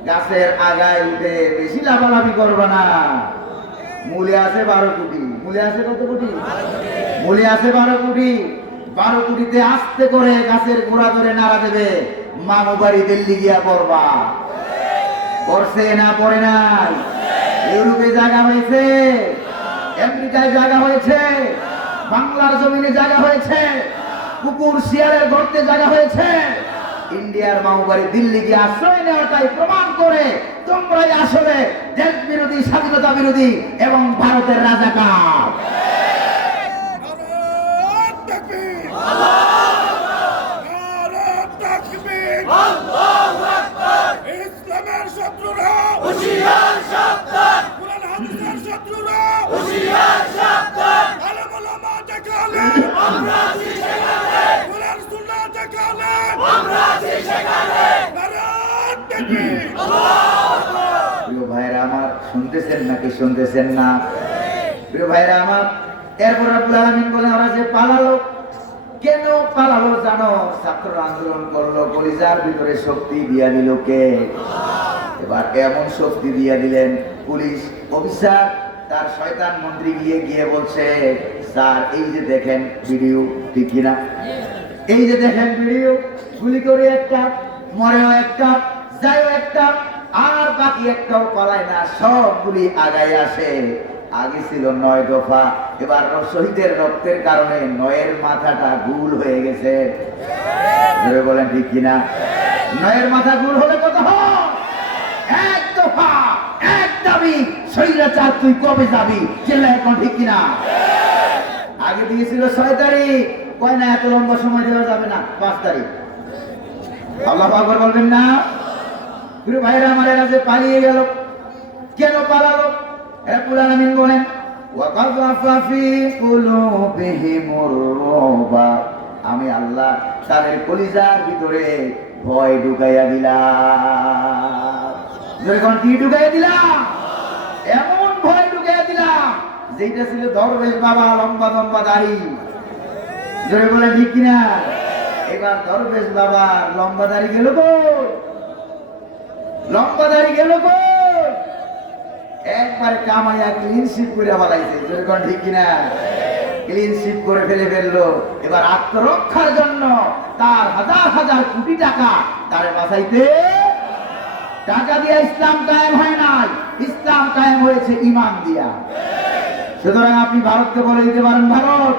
গাছের আগায় উঠে বেশি লাফালাফি করবে না। মূলে আছে 12 কোটি। মূলে আছে কত কোটি? মূলে আছে 12 কোটি। 12 কোটিতে আস্তে করে গাছের গোড়া ধরে নাড়া দেবে, মামু বাড়ি দিল্লি গিয়া পড়বা। পড়ছে না পড়ে নাই? ইউরোপে জায়গা হয়েছে, আমেরিকায় জায়গা হয়েছে, বাংলার জমিনে জায়গা হয়েছে, কুকুর শিয়ালের গর্তে জায়গা হয়েছে। ইন্ডিয়ার মামু বাড়ি দিল্লি গিয়ে আশ্রয় নেওয়াটাই প্রমাণ করে তোমরাই আসলে দেশ বিরোধী, স্বাধীনতা বিরোধী এবং ভারতের রাজাকার। ইসলামের শত্রুরা হুঁশিয়ার, সাবধান। কুরআন হাদিসের শত্রুরা হুঁশিয়ার, সাবধান। আলেম ওলামা দেখালে আমরা আছি সেখানে, কুরআন সুন্নাহ দেখালে আমরা আছি সেখানে। নারায়ে তাকবীর, আল্লাহু আকবার। প্রিয় ভাইরা আমার, শুনতেছেন নাকি শুনতেছেন না? প্রিয় ভাইরা আমার, এরপর রব্বুল আলামিন বলেন ওরা যে পালালো, কেন পালালো জানো? ছাত্র আন্দোলন করলো, কলিজার ভিতরে শক্তি দিয়া দিল কে? এবার এমন শক্তি দিয়া দিলেন পুলিশ অফিসার, তার শয়তান মন্ত্রী গিয়ে বলছে, স্যার এই যে দেখেন ভিডিও, ঠিক কিনা? এই যে দেখেন ভিডিও, গুলি করে একটা, মরেও একটা, যায়ও একটা, আর বাকি একটাও পালায় না, সবগুলি আগায় আসে। আগে ছিল 9 দফা, এবার শহীদের রক্তের কারণে 9-এর মাথাটা গুল হয়ে গেছে। বলেন ঠিক কিনা? 9-এর মাথা গুল হলে কত হয়? 1 দফা, 1 দাবি, স্বৈরাচার তুই কবে যাবি? চিল্লায় এখন ঠিক কিনা? আগে দিয়েছিল 6 তারিখ, কয় না এত লম্বা সময় দেওয়া যাবে না, 5 তারিখ। আল্লাহু আকবার বলবেন না? প্রিয় ভাইরা আমার, এরা যে পালিয়ে গেল, কেন পালালো? রব্বুল আলামিন বলেন ওয়াকাযফা ফি কুলুবিহিমুর রুবা, আমি আল্লাহ তাদের কলিজার ভিতরে ভয় ঢুকাইয়া দিলাম। যখন কি ঢুকাইয়া দিলাম? এমন ভয় ঢুকাইয়া দিলাম যেটা ছিল দরবেশ বাবা লম্বা লম্বা দাড়ি। জোরে বলে ঠিক কিনা? এবার দরবেশ বাবা লম্বা দাড়ি গেল কই? লম্বা দাড়ি গেল কই? একবার কামাইয়া ক্লিন শিপ করে বলাইছে। জোরে কোন ঠিক কিনা? ক্লিন শিপ করে ফেললো। এবার আত্মরক্ষার জন্য তার হাজার হাজার কোটি টাকা তারে বাঁচাইতে, টাকা দিয়া ইসলাম কায়েম হয় নাই, ইসলাম কায়েম হয়েছে ঈমান দিয়া। সুতরাং আপনি ভারতকে বলে দিতে পারেন, ভারত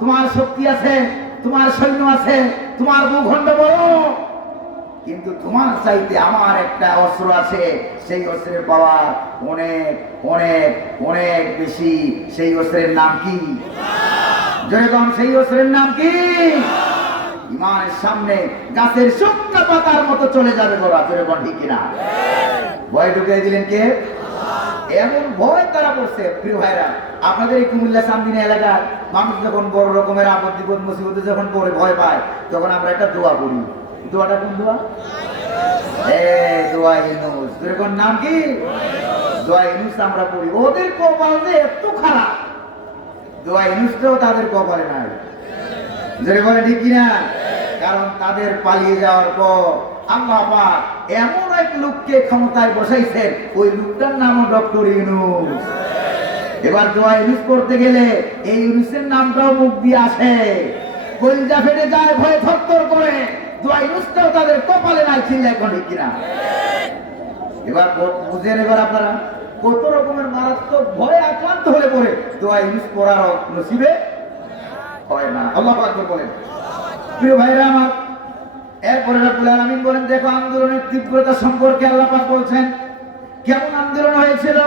তোমার শক্তি আছে, তোমার সৈন্য আছে, তোমার ভূখণ্ড বড়, কিন্তু তোমার চাইতে আমার একটা অস্ত্র আছে, সেই অস্ত্রের পাওয়ার অনেক অনেক অনেক বেশি। সেই অস্ত্রের নাম কি? যেরকম সেই অস্ত্রের নাম কি? ঈমানের সামনে গাছের শুকনো পাতার মতো চলে যাবে গোরা। যেরকম ঠিক কিনা? ভয় ঢুকিয়ে দিলেন কে? এমন ভয় তারা করছে। প্রিয় ভাইরা, আপনাদের এই কুমিল্লা চান্দিনা এলাকার মানুষ যখন বড় রকমের আপদ বিপদ মুসিবতে যখন পড়ে ভয় পায়, তখন আমরা একটা দোয়া করি। দোয়াটা কোন দোয়া? দোয়া ইউনূস। এরকম নাম কি? দোয়া ইউনূস আমরা পড়ি। ওদের কপাল যে এত খারাপ, দোয়া ইউনূসটাও তাদের কপালে নাই। যদি বলে ঠিক কিনা? কারণ তাদের পালিয়ে যাওয়ার পর আল্লাহ পাক এমন এক লোককে ক্ষমতায় বসাইছেন, ওই লোকটার নামও ডক্টর ইউনূস। এবার দোয়া ইউনূস করতে গেলে এই ইউনূসের নামটাও মুখ দিয়ে আসে, কলিজা ফেটে যায়, ভয়ে থরথর করে। দোয়া ইউনূসটাও তাদের কপালে নাই। চিল্লায় কোন ঠিক কিনা? এবার বুঝেন এবার আপনারা কত রকমের মারাত্মক ভয়ে আক্রান্ত হলে পরে দোয়া ইউনূস পড়ার নসিবে হয় না। আল্লাহ পাক বলেন, প্রিয় ভাইরা আমার, এরপরে রব্বুল আলামিন বলেন, দেখো আন্দোলনের তীব্রতা সম্পর্কে আল্লাহ পাক বলছেন কেমন আন্দোলন হয়েছিল।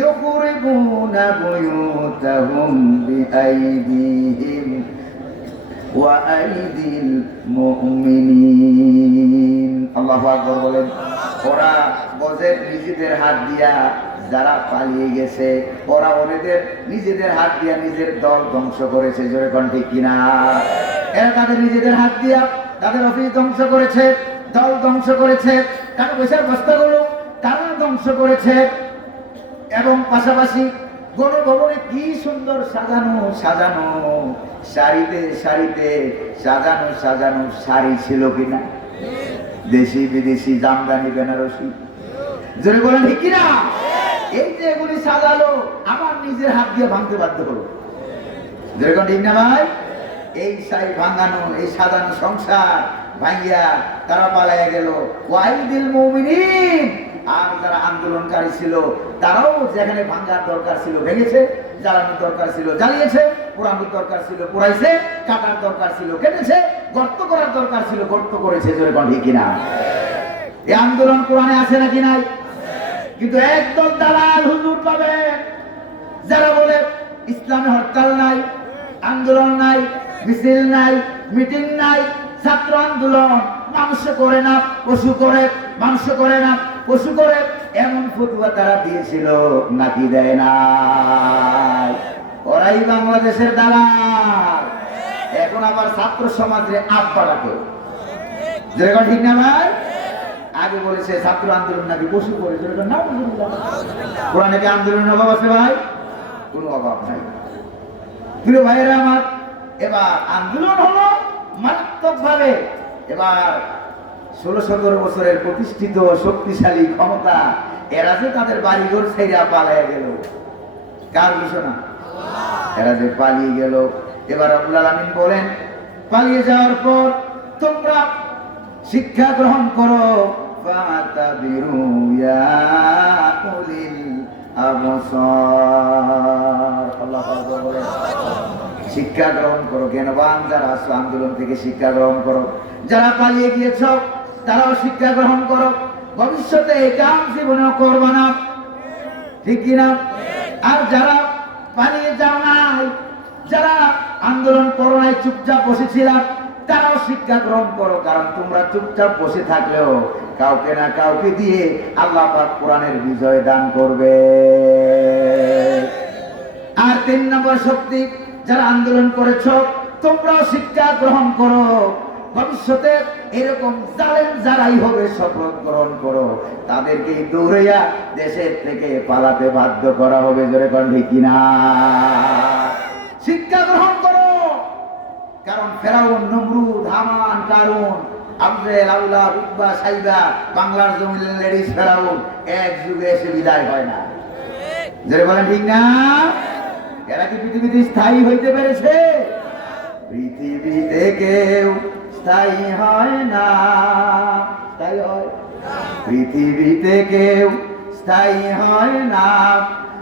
ইউকুরিবুনা বুয়ুতাহুম বিআইদিহিম ওয়া আইদিল মুমিনিন। আল্লাহু আকবার বলেন, ওরা বজে নিজেদের হাত দিয়া যারা পালিয়ে গেছে, ওরা ওদের নিজেদের হাত দিয়া নিজের দল ধ্বংস করেছে। জোরে কোন ঠিক কিনা? এরা তাদের নিজেদের হাত দিয়া তাদের অফিস ধ্বংস করেছে, দল ধ্বংস করেছে, টাকা পয়সার বস্তাগুলো তারা ধ্বংস করেছে। এবং পাশাপাশি গণভবনে কি সুন্দর সাজানো সাজানো সারিতে সারিতে সাজানো সাজানো শাড়ি ছিল কিনা? দেশি বিদেশি জামদানি বেনারসি। জোরে বলেন ঠিক কিনা? এই যে এগুলি সাজালো, আমার নিজের হাত দিয়ে ভাঙতে বাধ্য হলো। যেরকম ঠিক না ভাই? এই শাড়ি ভাঙানো, এই সাজানো সংসার ভাঙিয়া তারা পালাইয়া গেল। ওয়াইদিল মুমিনিন, আর যারা আন্দোলনকারী ছিল তারাও যেখানে ভাঙার দরকার ছিল ভেঙেছে, জ্বালানোর দরকার ছিল জ্বালিয়েছে, পোড়ানোর দরকার ছিল পোড়াইছে, কাটার দরকার ছিল কেটেছে, গর্ত করার দরকার ছিল গর্ত করেছে। জোরে কোন ঠিক কিনা? এই আন্দোলন কোরআনে আছে নাকি নাই? কিন্তু একদল দালাল হুজুর পাবে যারা বলে ইসলামে হরতাল নাই, আন্দোলন নাই, মিছিল নাই, মিটিং নাই, ছাত্র আন্দোলন মানুষ করে না পশু করে, মানুষ করে না পশু করে, এমন ফতোয়া তারা দিয়েছিল নাকি দেয় না? ওরাই বাংলাদেশের দালাল। এখন আবার ছাত্র সমাজে আব্বা ডাকে। যেরকম ঠিক না ভাই? আগে বলেছে ছাত্র আন্দোলন নাকি পশু করে, যেরকম না কোরআনে কি আন্দোলনের অভাব আছে ভাই? কোনো অভাব নাই। প্রিয় ভাইয়েরা আমার, এবার আন্দোলন হলো মারাত্মক ভাবে। এবার 16-17 বছরের প্রতিষ্ঠিত শক্তিশালী ক্ষমতা এরা যে তাদের বাড়িঘর ছেড়ে পালিয়ে গেল, কার ঘোষণা? এরা যে পালিয়ে গেল। এবার রব্বুল আলামিন বলেন, পালিয়ে যাওয়ার পর তোমরা শিক্ষা গ্রহণ করো। ফাতাবিরু ইয়া উলিল আবসার। আল্লাহু আকবার বলেন, শিক্ষা গ্রহণ করো। জ্ঞানবান যারা আছো আন্দোলন থেকে শিক্ষা গ্রহণ করো। যারা পালিয়ে গিয়েছ তারাও শিক্ষা গ্রহণ করো। ভবিষ্যতে এই কাম জীবনেও করবে না। ঠিক কিনা? আর যারা পালিয়ে যাও নাই, যারা আন্দোলন করো নাই, চুপচাপ বসেছিলাম, তারাও শিক্ষা গ্রহণ করো। কারণ তোমরা চুপচাপ বসে থাকলেও কাউকে না কাউকে দিয়ে আল্লাহ পাক কোরআনের বিজয় দান করবে। আর 3 নম্বর শক্তি, যারা আন্দোলন করেছো তোমরাও শিক্ষা গ্রহণ করো। ভবিষ্যতে এরকম জালেম যারাই হবে শপথ গ্রহণ করো, তাদেরকে দৌড়াইয়া দেশের থেকে পালাতে বাধ্য করা হবে। জোরে কোন ঠিক কিনা? শিক্ষা গ্রহণ করো। কারণ ফেরাউন, নমরুদ, হামান, কারুন, আবজেল, আউলা, উতবা, সাইবা, বাংলার জমিনের লেডিস ফেরাউন এক যুগে এসে বিদায় হয় না। জোরে বলেন ঠিক না? এরা কি পৃথিবীতে স্থায়ী হইতে পেরেছে? পৃথিবীতে কেউ স্থায়ী হয় না। স্থায়ী হয়? পৃথিবীতে কেউ স্থায়ী হয় না।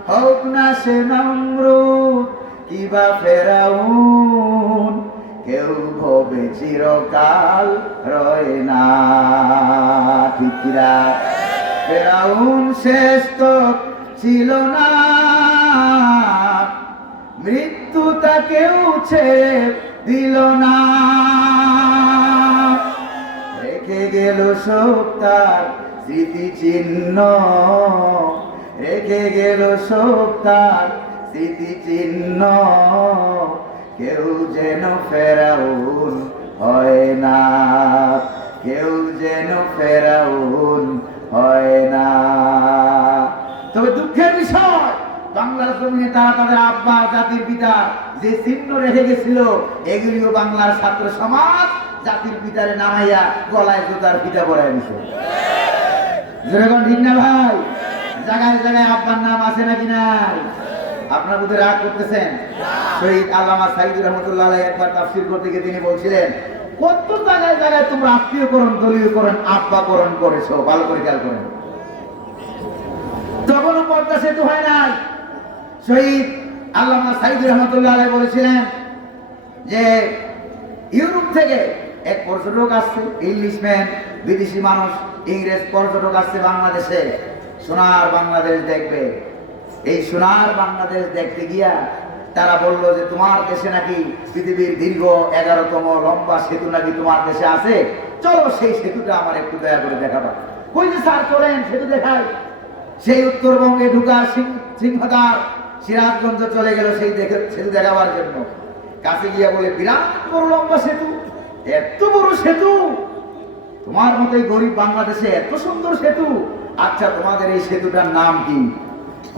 হোক না সে নমরুদ কিবা ফেরাউন, কেউ ভবে চিরকাল রয় না। ঠিক কিনা? ফেরাউন শেষ তো ছিল না, মৃত্যু তাকেও ছেড়ে দিল না। রেখে গেল সব তার স্মৃতিচিহ্ন, রেখে গেল সব তার স্মৃতিচিহ্ন। কেউ যেন ফেরাউন হয় না, কেউ যেন ফেরাউন হয় না। তবে দুঃখের বিষয়, বাংলার জমিনে তারা তাদের আব্বা, জাতির পিতা যে চিহ্ন রেখে গেছিল, এগুলিও বাংলার ছাত্র সমাজ জাতির পিতারে নামাইয়া গলায় জোতার পিতা পড়ায় দিছে। যেরকম ঠিক না ভাই? জায়গায় জায়গায় আব্বার নাম আছে নাকি নাই? আপনার বুঝে রাগ করতেছেন? শহীদ আল্লামা সাইদুর রহমতুল্লাহ আলাইহি একবার তাফসীর করতে গিয়ে তিনি বলছিলেন, কত জায়গায় জায়গায় তোমরা আত্মীয়করণ, দলীয়করণ, আব্বাকরণ করেছো, ভালো করে খেয়াল করেন। তখনও পদ্মা সেতু হয় নাই। শহীদ আল্লামা সাইদুর রহমতুল্লাহ আলাইহি বলেছিলেন যে ইউরোপ থেকে এক পর্যটক আসছে, ইংলিশম্যান, বিদেশি মানুষ, ইংরেজ পর্যটক আসছে বাংলাদেশে, সোনার বাংলাদেশ দেখবে। এই সোনার বাংলাদেশ দেখতে গিয়া তারা বলল যে তোমার দেশে নাকি পৃথিবীর দীর্ঘ 11তম লম্বা সেতু নাকি তোমার দেশে আছে, চলো সেই সেতুটা আমার একটু দয়া করে দেখাবা। কই যে স্যার চলেন সেতু দেখাই। সেই উত্তরবঙ্গে ঢুকার সিংহদার সিরাজগঞ্জ চলে গেল সেই সেতু দেখাবার জন্য। কাছে গিয়া বলে, বিরাট বড় লম্বা সেতু, এত বড় সেতু, তোমার মতোই গরিব বাংলাদেশে এত সুন্দর সেতু, আচ্ছা তোমাদের এই সেতুটার নাম কি?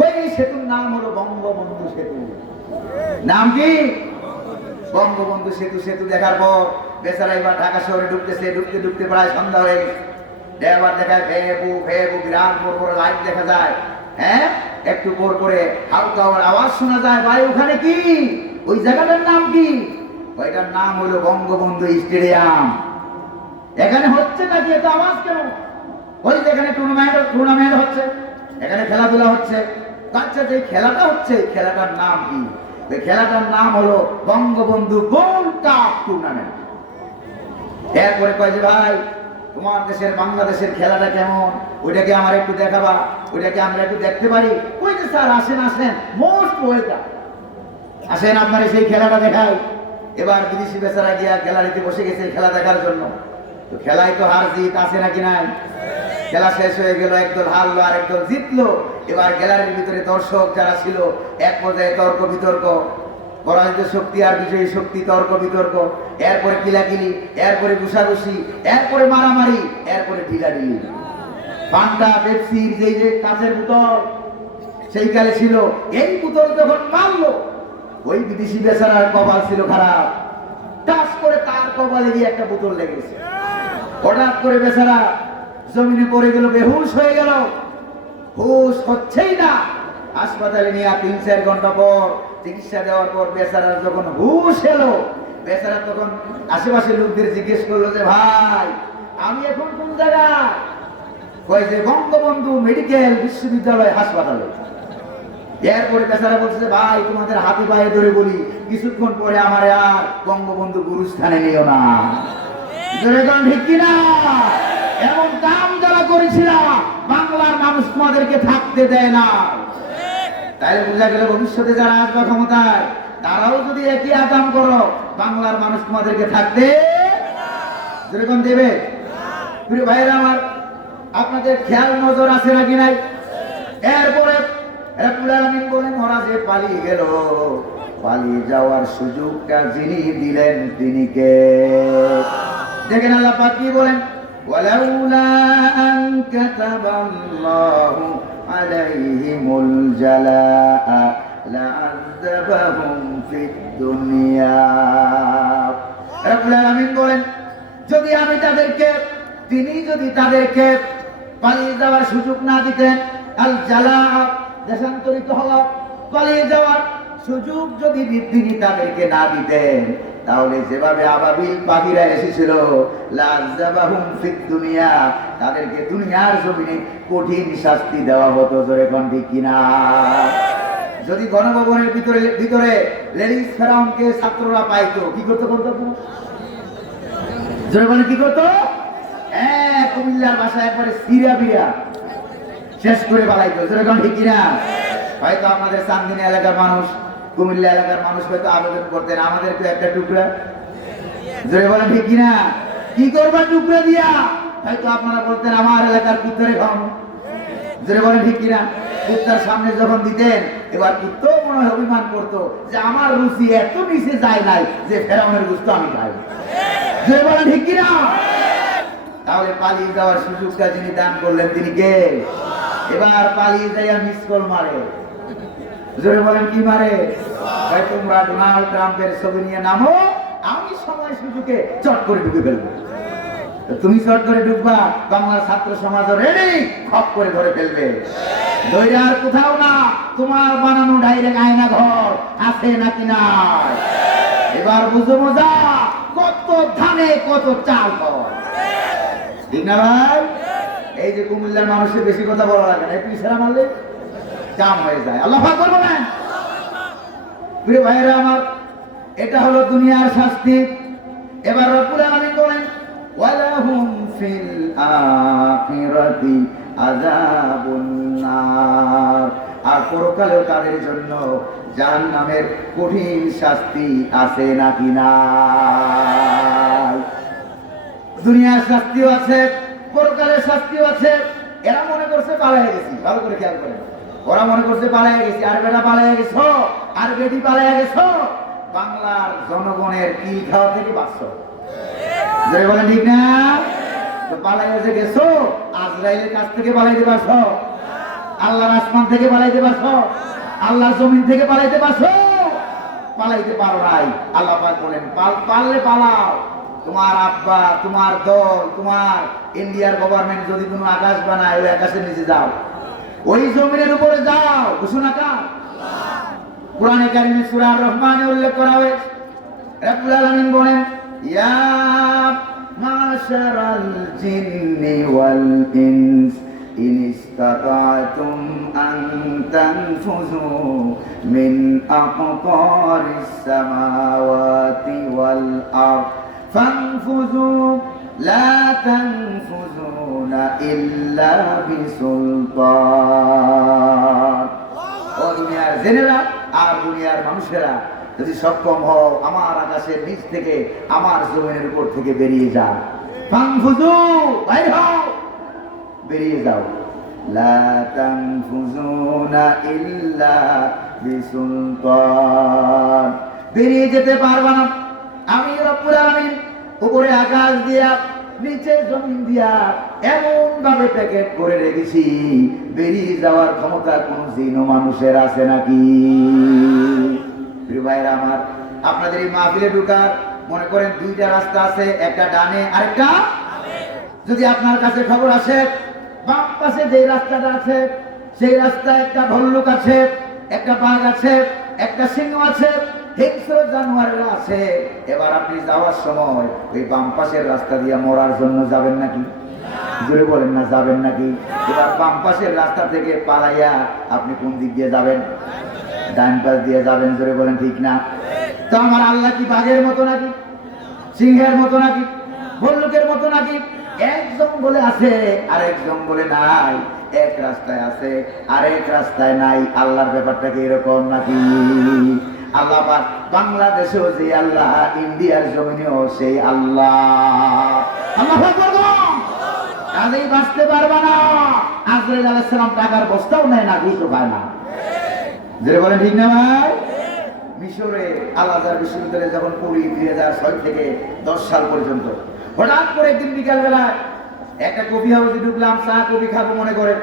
এই সেতুর নাম হলো বঙ্গবন্ধু সেতু। নাম কি? বঙ্গবন্ধু সেতু। সেতু দেখার পর বেচারা এবার ঢাকা শহরে ঢুকতেছে, ঢুকতে ঢুকতে প্রায় সন্ধ্যা হয়ে গেছে। এবার দেখায় ভেবু ভেবু বিরাট বড় বড় লাইট দেখা যায়। হ্যাঁ, একটু পর করে হালকা আওয়াজ শোনা যায়, ভাই ওখানে কি? ওই জায়গাটার নাম কি? ওইটার নাম হলো বঙ্গবন্ধু স্টেডিয়াম। এখানে হচ্ছে নাকি এত আওয়াজ কেন? ওই যেখানে টুর্নামেন্ট হচ্ছে, এখানে খেলাধুলা হচ্ছে। আচ্ছা, যে খেলাটা হচ্ছে খেলাটার নাম কি? ওই খেলাটার নাম হলো বঙ্গবন্ধু গোল্ড কাপ টুর্নামেন্ট। এরপরে কয় যে ভাই তোমার দেশের বাংলাদেশের খেলাটা কেমন, ওইটাকে আমার একটু দেখাবা, ওইটাকে আমরা একটু দেখতে পারি। ওই যে স্যার আসেন আসেন, মোস্ট ওয়েলকাম, আসেন আপনার সেই খেলাটা দেখাই। এবার বিদেশি বেচারা গিয়া গ্যালারিতে বসে গেছে খেলা দেখার জন্য। তো খেলায় তো হার জিত আছে নাকি নাই? খেলা শেষ হয়ে গেল, একদল হারলো আর একদল জিতলো। এবার গ্যালারির ভিতরে দর্শক যারা ছিল, এক পর্যায়ে তর্ক বিতর্ক, পরাজিত শক্তি আর বিজয়ী শক্তি, তর্ক বিতর্ক, এরপরে কিলাকিলি, এরপরে ঘুষাঘুষি, এরপরে মারামারি, এরপরে ঢিলাঢিলি। পান্টা পেপসির যে কাঁচের বোতল সেই কালে ছিল, এই বোতল যখন মারলো, ওই বিদেশি বেচারার কপাল ছিল খারাপ, টাচ করে তার কপালে গিয়ে একটা বোতল লেগেছে। হঠাৎ করে বেচারা জমিনে পড়ে গেল, বেহুশ হয়ে গেল, হুশ হচ্ছেই না। হাসপাতালে নিয়ে 3-4 ঘন্টা পর চিকিৎসা দেওয়ার পর বেচারার যখন হুশ এলো, বেচারা তখন আশেপাশের লোকদের জিজ্ঞেস করলো যে ভাই আমি এখন কোন জায়গায়? কয় যে বঙ্গবন্ধু মেডিকেল বিশ্ববিদ্যালয় হাসপাতালে। এরপরে বেচারা বলছে, ভাই তোমাদের হাতে পায়ে ধরে বলি, কিছুক্ষণ পরে আমার আর বঙ্গবন্ধু গুরুস্থানে নিও না। ঠিক কিনা? এমন কাম যারা করেছিল বাংলার মানুষ তোমাদেরকে থাকতে দেয় না। তাইলে বোঝা গেল ভবিষ্যতে যারা আসবে ক্ষমতায় তারাও যদি একই আকাম করো, বাংলার মানুষ তোমাদেরকে থাকতে যেরকম দেবে। প্রিয় ভাইরা আমার, আপনাদের খেয়াল নজর আছে নাকি নাই? এরপরে রব্বুল আলামিন বলেন ওরা যে পালিয়ে গেল, পালিয়ে যাওয়ার সুযোগটা যিনি দিলেন তিনি কে? দেখেন আল্লাহ পাক কি বলেন, ওয়ালাউলা আন কাতাবাল্লাহু আলাইহিমুল জালাআ লাআযাবাহুম ফিদ দুনিয়া। রব্বুল আলামিন বলেন যদি আমি তাদেরকে, তিনি যদি তাদেরকে পালিয়ে যাওয়ার সুযোগ না দিতেন, আল জালা দেশান্তরিত হওয়া, পালিয়ে যাওয়ার সুযোগ যদি তিনি তাদেরকে না দিতেন, তাহলে যেভাবে আবাবিল পাখিরা এসেছিল লাযাবাহুম ফিদ দুনিয়া, তাদেরকে দুনিয়ার জমিনে কঠিন শাস্তি দেওয়া হতো। জোরে কোন ঠিক কিনা? যদি গণভবনের ভিতরে লেডিস ফেরাউনকে ছাত্ররা পাইতো, কি করতে বলতো? জোরে বলে কি করতো? কুমিল্লার বাসায় একবারে সিরা বিরা শেষ করে পালাইতো। জোরে কোন ঠিক কিনা? হয়তো আপনাদের চান্দিনী এলাকার মানুষ, কুমিল্লা এলাকার মানুষ হয়তো আবেদন করতেন আমাদেরকে একটা টুকরা। জোরে বলেন ঠিক কিনা? কি করবা টুকরা দিয়া? হয়তো আপনারা বলতেন আমার এলাকার কুত্তারে খাওয়ানো। জোরে বলেন ঠিক কিনা? কুত্তার সামনে যখন দিতেন, এবার কুত্তো মনে হয় অভিমান করতো যে আমার রুচি এত নিচে যায় নাই যে ফেরাউনের গুস্ত আমি খাই। জোরে বলেন ঠিক কিনা? তাহলে পালিয়ে যাওয়ার সুযোগটা যিনি দান করলেন তিনি কে? এবার পালিয়ে যাইয়া মিস কল মারে। জোরে বলেন কি মারে? ভাই তোমরা ডোনাল্ড ট্রাম্পের ছবি নিয়ে নামো, আমি সময় সুযোগে চট করে ঢুকে ফেলবো। তুমি চট করে ঢুকবা, বাংলার ছাত্র সমাজ রেডি খপ করে ধরে ফেলবে। ধৈর্য আর কোথাও না, তোমার বানানো ডাইরেক্ট আয়না ঘর আছে নাকি না? এবার বুঝো মজা, কত ধানে কত চাল হয়, ঠিক না ভাই? এই যে কুমিল্লার মানুষের বেশি কথা বলা লাগে না, পিছাড়া মারলে জাম হয়ে যায়। আল্লাহ পাক বলবেন। প্রিয় ভাইরা আমার, এটা হলো দুনিয়ার শাস্তি। এবার রব্বুল আলামিন বলেন ওয়ালাহুম ফিল আখিরাতি আযাবুন নার, আর পরকালেও তাদের জন্য জাহান্নামের কঠিন শাস্তি আছে নাকি না? দুনিয়ার শাস্তিও আছে, পরকালের শাস্তিও আছে। এরা মনে করছে পালায়ে গেছি, ভালো করে খেয়াল করেন, ওরা মনে করছে পালায়ে গেছি, আর বেটা পালায়ে গেছো, আর বেটি পালায়ে গেছো, বাংলার জনগণের কি খাওয়া থেকে বাঁচছো। যদি বলেন ঠিক না? তো পালায়ে যে গেছো, আজরাইলের কাছ থেকে পালাইতে পারছো? আল্লাহর আসমান থেকে পালাইতে পারছো? আল্লাহর জমিন থেকে পালাইতে পারছো? পালাইতে পারো নাই। আল্লাহ পাক বলেন পারলে পালাও। তোমার আব্বা, তোমার দল, তোমার ইন্ডিয়ার গভর্নমেন্ট যদি কোনো আকাশ বানায়, ওই আকাশের নিচে যাও, ওই জমিনের উপরে যাও। ঘোষণা কার? কোরআনে কারিমে সূরা আর-রহমানে উল্লেখ করা হয়েছে। রব্বুল আলামিন বলেন ইয়া মাশারাল জিন্নি ওয়াল ইনস ইন ইসতাতা'তুম আন তানফুযু মিন আকতারিস সামাওয়াতি ওয়াল আরদ ফানফুযু লা তানফুযুনা ইল্লা বিসুলতান। ও দুনিয়ার জেনেরা আর দুনিয়ার মানুষেরা, যদি সক্ষম হও আমার আকাশের নিচ থেকে, আমার জমিনের উপর থেকে বেরিয়ে যাও। ফানফুযু, বাইর হও, বেরিয়ে যাও। লা তানফুযুনা ইল্লা বিসুলতান, বেরিয়ে যেতে পারবা না। আমি রব্বুল আলামিন উপরে আকাশ দিয়া, নিচে জমিন দিয়া এমন ভাবে প্যাকেট করে রেখেছি, বেরিয়ে যাওয়ার ক্ষমতা কোন জিন মানুষের আছে নাকি? প্রিয় ভাইরা আমার, আপনাদের এই মাহফিলে ঢোকার মনে করেন দুইটা রাস্তা আছে, একটা ডানে আরেকটা বামে। যদি আপনার কাছে খবর আসে বাম পাশে যে রাস্তাটা আছে, সেই রাস্তায় একটা ভল্লুক আছে, একটা বাঘ আছে, একটা সিংহ আছে, হিংস্র জানোয়াররা আছে। এবার আপনি যাওয়ার সময় ওই বাম পাশের রাস্তা দিয়ে মরার জন্য যাবেন নাকি? জোরে বলেন না, যাবেন নাকি? এবার বাম পাশের রাস্তা থেকে পালাইয়া আপনি কোন দিক দিয়ে যাবেন? ডান পাশ দিয়ে যাবেন। জোরে বলেন ঠিক না? তো আমার আল্লাহ কি বাঘের মতো নাকি? সিংহের মতো নাকি? ভল্লুকের মতো নাকি? এক জঙ্গলে আছে আর এক জঙ্গলে নাই। এক রাস্তায় আছে আরেক রাস্তায় নাই। আল্লাহর ব্যাপারটা কি এরকম নাকি? আল্লাহ পাক বাংলাদেশেও যে আল্লাহ, ইন্ডিয়ার জমিনেও সেই আল্লাহ। আল্লাহু আকবার। কাজেই বাঁচতে পারবা না। আজরাইল আলাইহিস সালাম টাকার বস্তাও নেয় না, ঘুষও খায় না। যে বলেন ঠিক না ভাই? মিশরে আল আজহার বিশ্ববিদ্যালয়ে যখন পড়ি 2006 থেকে 10 সাল পর্যন্ত, হঠাৎ করে একদিন বিকালবেলায় একটা কফি হাউসে ঢুকলাম, চা কফি খাবো মনে করে।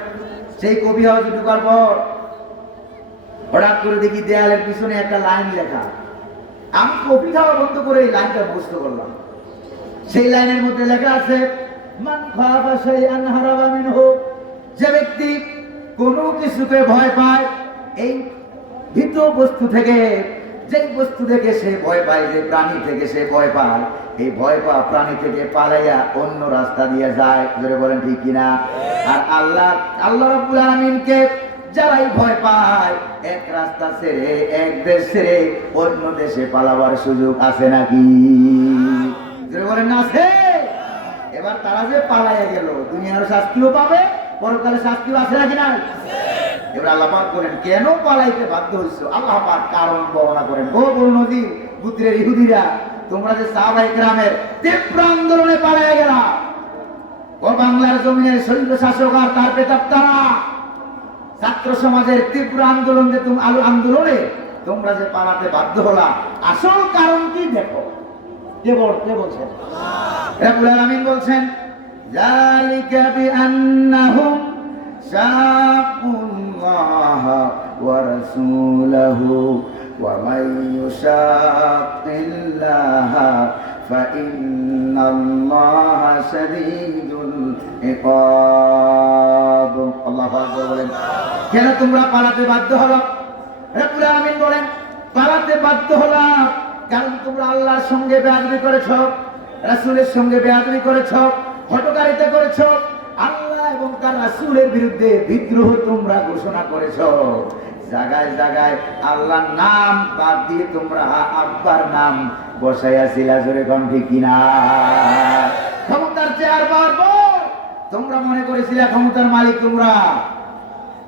সেই কফি হাউসে ঢুকার পর হঠাৎ করে দেখি দেয়ালের পিছনে একটা লাইন লেখা। আমি কফি খাওয়া বন্ধ করে এই লাইনটা মুখস্থ করলাম। সেই লাইনের মধ্যে লেখা আছে, মান খাফা শাইআন হারাবা মিনহু, যে ব্যক্তি কোনো কিছুকে ভয় পায়, এই ভীত বস্তু থেকে, যেই বস্তু থেকে সে ভয় পায়, যে প্রাণী থেকে সে ভয় পায়, এই ভয় পাওয়া প্রাণী থেকে পালাইয়া অন্য রাস্তা দিয়ে যায়। জোরে বলেন ঠিক কিনা? আর আল্লাহ রাব্বুল আলামিনকে যারাই ভয় পায়, এক রাস্তা ছেড়ে, এক দেশ ছেড়ে অন্য দেশে পালাবার সুযোগ আছে নাকি? জোরে বলেন না আছে? এবার তারা যে পালাইয়া গেল, দুনিয়ার শাস্তিও পাবে, পরকালে শাস্তিও আছে নাকি না? এবার আল্লাহ পাক বলেন, কেন পালাইতে বাধ্য হইছো? আল্লাহ পাক কারণ বর্ণনা করেন। ও বনু নদীর পুত্রের ইহুদিরা, তোমরা যে সাহাবায়ে কেরামের তীব্র আন্দোলনে পালাইয়া গেলা, ও বাংলার জমিনের শৈল শাসক আর তার প্রেতাত্মারা, ছাত্র সমাজের তীব্র আন্দোলনে তোমরা যে পালাতে বাধ্য হলা, আসল কারণ কি দেখো। কে বলছেন? রব্বুল আলামিন বলছেন, যালিকা বিআন্নাহুম শাকুল্লাহা ওয়া রাসূলাহু ওয়া মান ইউশাক্কিল্লাহা ফাইন্নাল্লাহা শাদীদুল ইকাব। আল্লাহু আকবার বলেন। কেন তোমরা পালাতে বাধ্য হলো? রব্বুল আলামিন বলেন, পালাতে বাধ্য হলা কারণ তোমরা আল্লাহর সঙ্গে বেয়াদবি করেছো, রাসূলের সঙ্গে বেয়াদবি করেছো, হঠকারিতা করেছো, আল্লাহ এবং তার রাসূলের বিরুদ্ধে বিদ্রোহ তোমরা ঘোষণা করেছো। জায়গায় জায়গায় আল্লাহর নাম বাদ দিয়ে তোমরা আব্বার নাম বসাইয়াছিলা। জোরে কোন ঠিক কিনা? ক্ষমতার চেয়ার বাড়বো, তোমরা মনে করেছিলে ক্ষমতার মালিক তোমরা।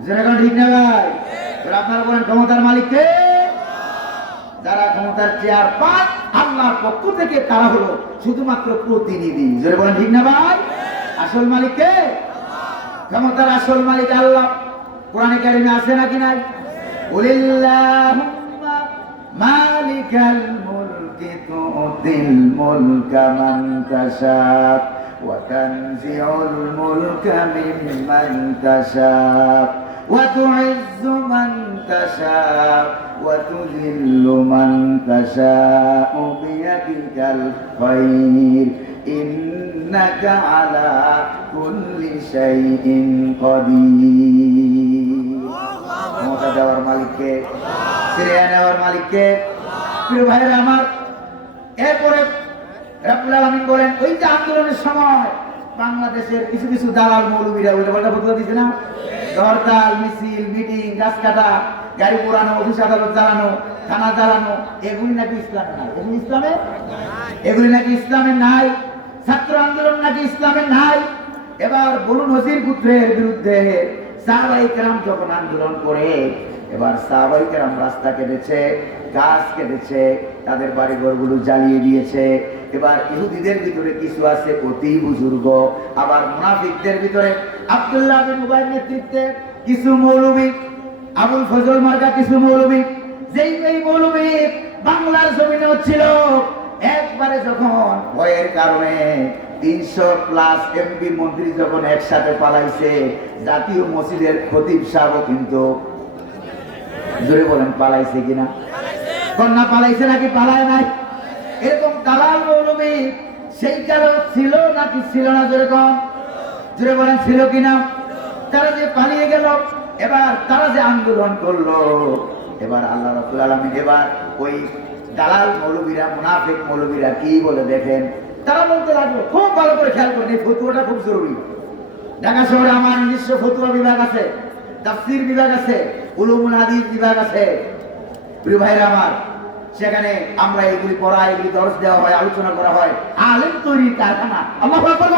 জোরে কোন ঠিক না ভাই? আপনারা বলেন ক্ষমতার মালিক কে? যারা ক্ষমতার চেয়ার পায় আল্লাহর পক্ষ থেকে, তারা হলো শুধুমাত্র প্রতিনিধি। জোরে বলেন ঠিক না ভাই? আসল মালিক কে? ক্ষমতার আসল মালিক আল্লাহ। কোরআনে কারিমে আছে নাকি নাই? কুলিল্লাহুম্মা মালিকাল মুলকি তুতিল মুলকা মান তাশা ওয়া তানজিউল মুলকা মিম্মান তাশা ওয়া তুইজ্জু মান তাশা ওয়া তুযিল্লু মান তাশা বিয়াদিকাল খায়র ইন্নাকা আলা কুল্লি শাইইন কাদির। ক্ষমতা দেওয়ার মালিককে, ফিরিয়ে নেওয়ার মালিককে। প্রিয় ভাইরা আমার, এরপরে রব্বুল আলামিন বলেন, ওই যে আন্দোলনের সময় বাংলাদেশের কিছু কিছু দালাল মৌলবীরা উল্টাপাল্টা ফতোয়া দিছে না, হরতাল, মিছিল, মিটিং, গাছ কাটা, গাড়ি পোড়ানো, অফিস আদালত জ্বালানো, থানা জ্বালানো, এগুলি নাকি ইসলামে নাই। এগুলি নাকি ইসলামে নাই। ছাত্র আন্দোলন নাকি ইসলামে নাই। এবার বলুন, নজির পুত্রের বিরুদ্ধে সাহাবায়ে কেরাম যখন আন্দোলন করে, এবার সাহাবায়ে কেরাম রাস্তা কেটেছে, গাছ কেটেছে, তাদের বাড়িঘরগুলো জ্বালিয়ে দিয়েছে। এবার ইহুদিদের ভিতরে কিছু আছে অতি বুজুর্গ, আবার মুনাফিকদের ভিতরে আব্দুল্লাহ বিন উবাইর নেতৃত্বে কিছু মৌলবী, আবুল ফজল মার্কা কিছু মৌলবী, যেই মৌলবী বাংলার জমিনে ছিল। একবারে যখন ভয়ের কারণে 300+ এমপি মন্ত্রী যখন একসাথে পালাইছে, জাতীয় মসজিদের খতিব সাহেব কিন্তু, জোরে বলেন পালাইছে কিনা? কন্যা পালাইছে নাকি পালায় নাই? এরকম দালাল মৌলবী সেই কারণ ছিল নাকি ছিল না? জোরে বলেন ছিল কিনা? তারা যে পালিয়ে গেল, এবার তারা যে আন্দোলন করলো, এবার আল্লাহ রাব্বুল আলামিন এবার ওই দালাল মৌলবীরা, মুনাফিক মৌলবীরা কি বলে দেখেন। তারা বলতে লাগলো, খুব ভালো করে খেয়াল করেন, এই ফতোয়াটা খুব জরুরি। ঢাকা শহরে আমার নিজস্ব ফতোয়া বিভাগ আছে, তাফসীর বিভাগ আছে, উলুমুল হাদিস বিভাগ আছে। প্রিয় ভাইরা আমার, সেখানে আমরা এগুলি পড়াই, এগুলি দরস দেওয়া হয়, আলোচনা করা হয়। আলেম তৈরির কারখানা। আল্লাহু আকবার,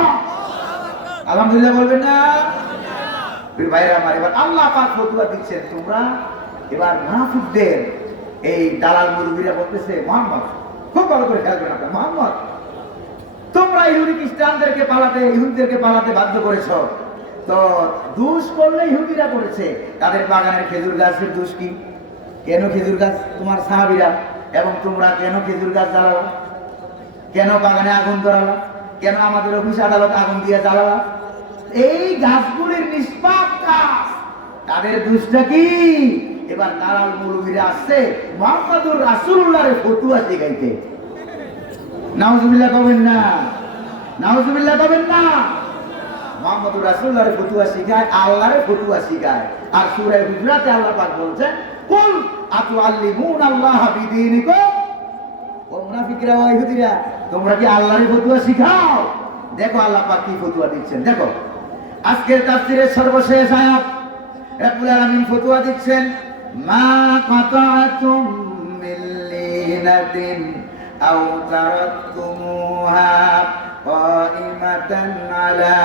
আলহামদুলিল্লাহ বলবেন না? ভাইরা আমার, এবার আল্লাহ পাক ফতোয়া দিচ্ছেন, তোমরা এবার মুনাফিকদের এই দালাল মুরব্বীরা বলতেছে, মোহাম্মদ, খুব ভালো করে খেয়াল করেন আপনারা, মোহাম্মদ তোমরা ইহুদি খ্রিস্টানদেরকে পালাতে, ইহুদিদেরকে পালাতে বাধ্য করেছ, তো দোষ করলে ইহুদিরা করেছে, তাদের বাগানের খেজুর গাছের দোষ কি? কেন খেজুর গাছ তোমার সাহাবীরা এবং তোমরা কেন খেজুর গাছ জ্বালালা? কেন বাগানে আগুন ধরালা? কেন আমাদের অফিস আদালত আগুন দিয়ে জ্বালালা? এই গাছগুলির নিষ্পাপ গাছ, তাদের দোষটা কি? এবার দালাল মুরব্বীরা আসছে মুহাম্মদুর রাসূলুল্লাহর ফতোয়া শিখাইতে। নাউজুবিল্লাহ কবেন না, নাউজুবিল্লাহ কবেন না। মুহাম্মদুর রাসূলুল্লাহর ফতোয়া শিখায়, আল্লাহর ফতোয়া শিখায়। আর সূরা হুজুরাতে আল্লাহ পাক বলছেন, কুল আতুআল্লিমুনাল্লাহা বিদীনিকুম, ও মুনাফিকরা, ও ইহুদিরা, তোমরা কি আল্লাহর ফতোয়া শিখাও? দেখো আল্লাহ পাক কি ফতোয়া দিচ্ছেন। দেখো আজকের তাফসীরের সর্বশেষ আয়াত, রব্বুল আলামিন ফতোয়া দিচ্ছেন, মা কাতাতুম মিন লিনাতিন আও তারাকতুমুহা কাইমাতান আলা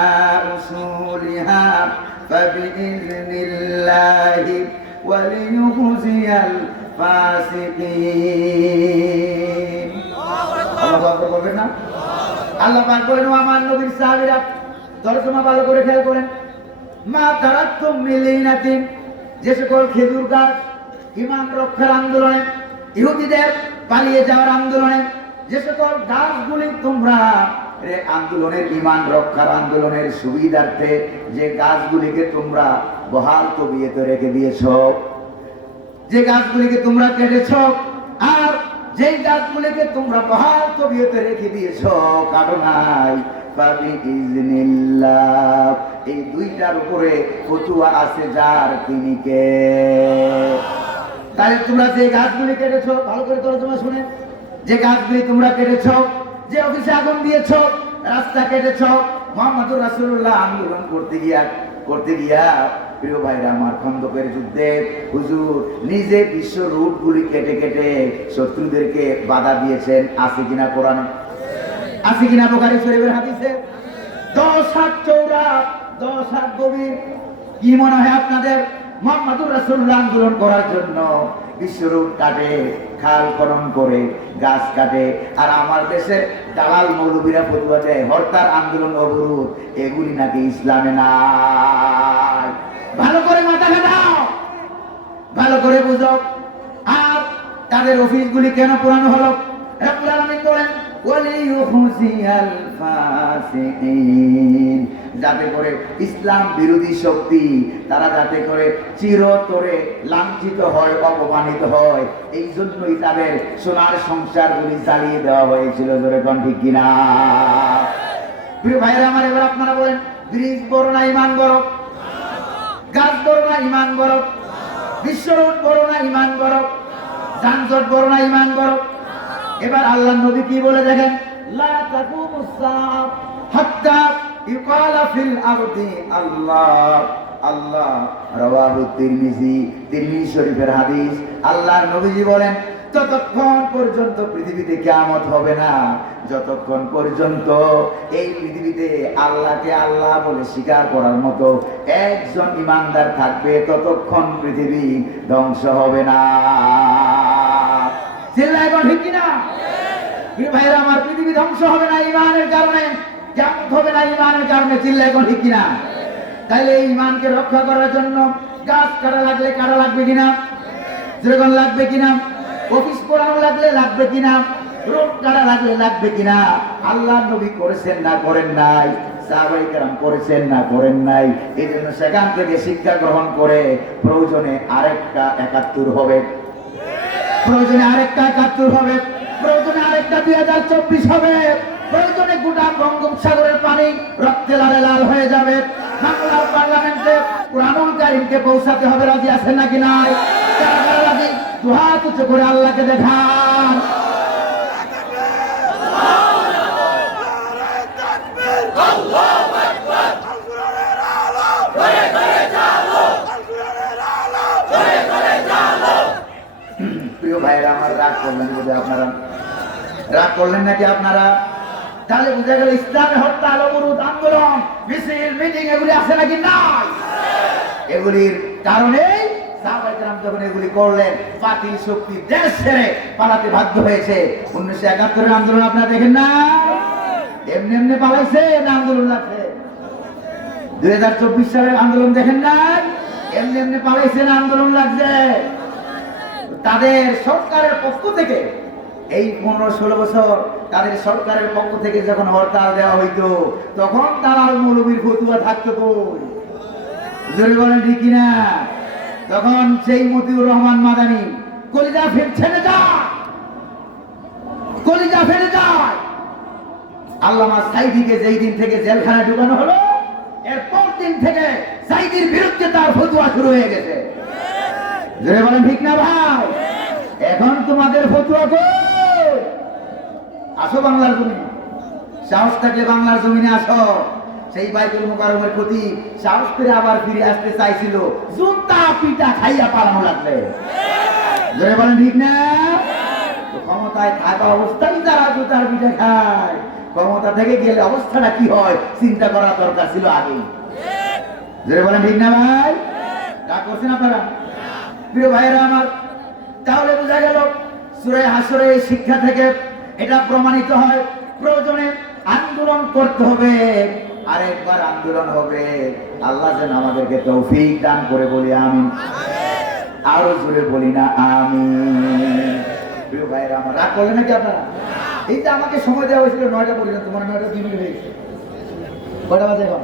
উসুলিহা ফাবিইذনিল্লাহি ওয়া লিইউযিয়াল ফাসিকিন। আল্লাহু আকবার বলবেন না? আল্লাহ পাক বলেন, আমার নবীর সাহাবীরা, তর্জমা ভালো করে খেয়াল করেন, মা তারাকতুম মিন লিনাতিন, যে সকল খেজুর গাছ ঈমান রক্ষার আন্দোলনে, ইহুদিদের পালিয়ে যাওয়ার আন্দোলনে, যে সকল গাছগুলি তোমরা আন্দোলনের, ঈমান রক্ষার আন্দোলনের সুবিধার্থে যে গাছগুলিকে তোমরা বহাল তবিয়তে রেখে দিয়েছ, যে গাছগুলিকে তোমরা কেটেছ, আর যেই গাছগুলিকে তোমরা বহাল তবিয়তে রেখে দিয়েছ, কাটো নাই, ফাবিইযনিল্লাহ, এই দুইটার উপরে ফতোয়া আছে যার, তিনি কে? তাহলে তোমরা যে গাছগুলি কেটেছো, ভালো করে তর্জমা শুনে, যে গাছগুলি তোমরা কেটেছো, যে অফিসে আগুন দিয়েছো, রাস্তা কেটেছো, মুহাম্মদুর রাসূলুল্লাহ আন্দোলন করতে গিয়া প্রিয় ভাইরা আমার, খন্দকের যুদ্ধে হুজুর নিজে বিশ্ব রুটগুলি কেটে কেটে শত্রুদেরকে বাধা দিয়েছেন। আছে কিনা কোরআনে? আছে কিনা বুখারী শরীফের হাদিসে? 10 হাত চওড়া, 10 হাত গভীর। কি মনে হয় আপনাদের? মুহাম্মদুর রাসূলুল্লাহ আন্দোলন করার জন্য বিশ্বরূপ কাটে, খাল খনন করে, গাছ কাটে, আর আমার দেশের দালাল মৌলবীরা ফতোয়া দেয় হরতাল, আন্দোলন, অবরোধ, এগুলি নাকি ইসলামে নাই। ভালো করে মাথা খাটাও, ভালো করে বুঝো। আর তাদের অফিসগুলি কেন পুরানো হলো? রব্বুল আলামিন বলেন, ওয়ালিইউযিয়াল ফাসিকিন, যাতে করে ইসলাম বিরোধী শক্তি তারা যাতে করে চিরতরে লাঞ্ছিত হয়, অপমানিত হয়, এই জন্যই তাদের সোনার সংসারগুলি জ্বালিয়ে দেওয়া হয়েছিল। জোরে কোন ঠিক কিনা? প্রিয় ভাইরা আমার, এবার আপনারা বলেন, ব্রিজ বড় না ঈমান বড়? গাছ বড় না ঈমান বড়? বিশ্বরোড বড় না ঈমান বড়? যানজট বড় না ঈমান বড়? এবার আল্লাহর নবী কি বলে দেখেন, লা তাকুমুস সাআ হাত্তা ইউকালা ফিল আরদি আল্লাহ আল্লাহ, রাওয়াহু তিরমিজি, তিরমিজি শরীফের হাদিস। আল্লাহর নবীজি বলেন, ততক্ষণ পর্যন্ত পৃথিবীতে কিয়ামত হবে না, যতক্ষণ পর্যন্ত এই পৃথিবীতে আল্লাহকে আল্লাহ বলে স্বীকার করার মতো একজন ইমানদার থাকবে, ততক্ষণ পৃথিবী ধ্বংস হবে না। চিল্লায় বল ঠিক কিনা? প্রিয় ভাইরা আমার, পৃথিবী ধ্বংস হবে না ঈমানের কারণে, কিয়ামত হবে না ঈমানের কারণে। চিল্লায় বল ঠিক কিনা? তাইলে এই ঈমানকে রক্ষা করার জন্য গাছ কাটা লাগবে কিনা? যেরকম লাগবে কিনা? অফিস পোড়ানো লাগবে কিনা? রোড কাটা লাগবে কিনা? আল্লাহর নবী করেছেন না করেন নাই? সাহাবায়ে কেরাম করেছেন না করেন নাই? এই জন্য সেখান থেকে শিক্ষা গ্রহণ করে প্রয়োজনে আরেকটা ৭১ হবে, প্রয়োজনে আরেকটা ৭১ হবে, প্রয়োজনে আরেকটা ২০২৪ হবে, প্রয়োজনে গোটা বঙ্গোপসাগরের পানি রক্তে লালে লাল হয়ে যাবে। বাংলার পার্লামেন্টে কুরআনুল কারীমকে পৌঁছাতে হবে। রাজি আছেন নাকি নাই? যারা রাজি দুহাত উঁচু করে আল্লাহকে দেখান। প্রিয় ভাইরা আমার, রাগ করলেন বোধহয় আপনারা, রাগ করলেন নাকি আপনারা? তাহলে বুঝা গেল ইসলামে হরতাল, অবরোধ, আন্দোলন, মিছিল, মিটিং এগুলি আছে নাকি নাই? এগুলির কারণেই সাহাবায়ে কেরাম যখন এগুলি করলেন, বাতিল শক্তি দেশ ছেড়ে পালাতে বাধ্য হয়েছে। 1971 আন্দোলন আপনারা দেখেন না? এমনি এমনি পালাইছে না আন্দোলন লাগছে? 2024 সালের আন্দোলন দেখেন না? এমনি এমনি পালাইছে না আন্দোলন লাগছে? তাদের সরকারের পক্ষ থেকে এই 15-16 বছর তাদের সরকারের পক্ষ থেকে যখন হরতাল দেওয়া হইতো, তখন দালাল মৌলবীর ফতুয়া থাকতো কই? জোরে বলেন ঠিক কিনা? তখন সেই মতিউর রহমান মাদানি কলিজা ছেড়ে যায়, কলিজা ফেলে যায়। আল্লামা সাইদিকে যেই দিন থেকে জেলখানায় ঢুকানো হলো, এরপর দিন থেকে সাইদির বিরুদ্ধে তার ফতুয়া শুরু হয়ে গেছে। জোরে বলেন ঠিক না ভাই? এখন তোমাদের ফতুয়া কই? আসো বাংলার জমিনে, সাহস থাকলে বাংলার জমিনে আসো। সেই বাইতুল মুকাররমের প্রতি সাহস করে আবার ফিরে আসতে চাইছিল, জুতা পিটা খাইয়া পালানো লাগবে। জোরে বলেন ঠিক না? তো ক্ষমতায় থাকা অবস্থায় যারা জুতার পিঠা খায়, ক্ষমতা থেকে গেলে অবস্থাটা কি হয় চিন্তা করা দরকার ছিল আগে। জোরে বলেন ঠিক না ভাই? তা করছেন আপনারা? প্রিয় ভাইরা আমার, তাহলে বোঝা গেল সূরা হাশরের এই শিক্ষা থেকে এটা প্রমাণিত হয়, প্রয়োজনে আন্দোলন করতে হবে, আরেকবার আন্দোলন হবে। আল্লাহ যেন আমাদেরকে তৌফিক দান করে, বলি আমিন। আরো জোরে বলি না আমিন। প্রিয় ভাইরা আমার, রাগ করলেন নাকি আপনারা? এই যে আমাকে সময় দেওয়া হয়েছিল 9টা পর্যন্ত, তোমার 9টা 2 মিনিট হয়ে গেছে। কয়টা বাজে এখন?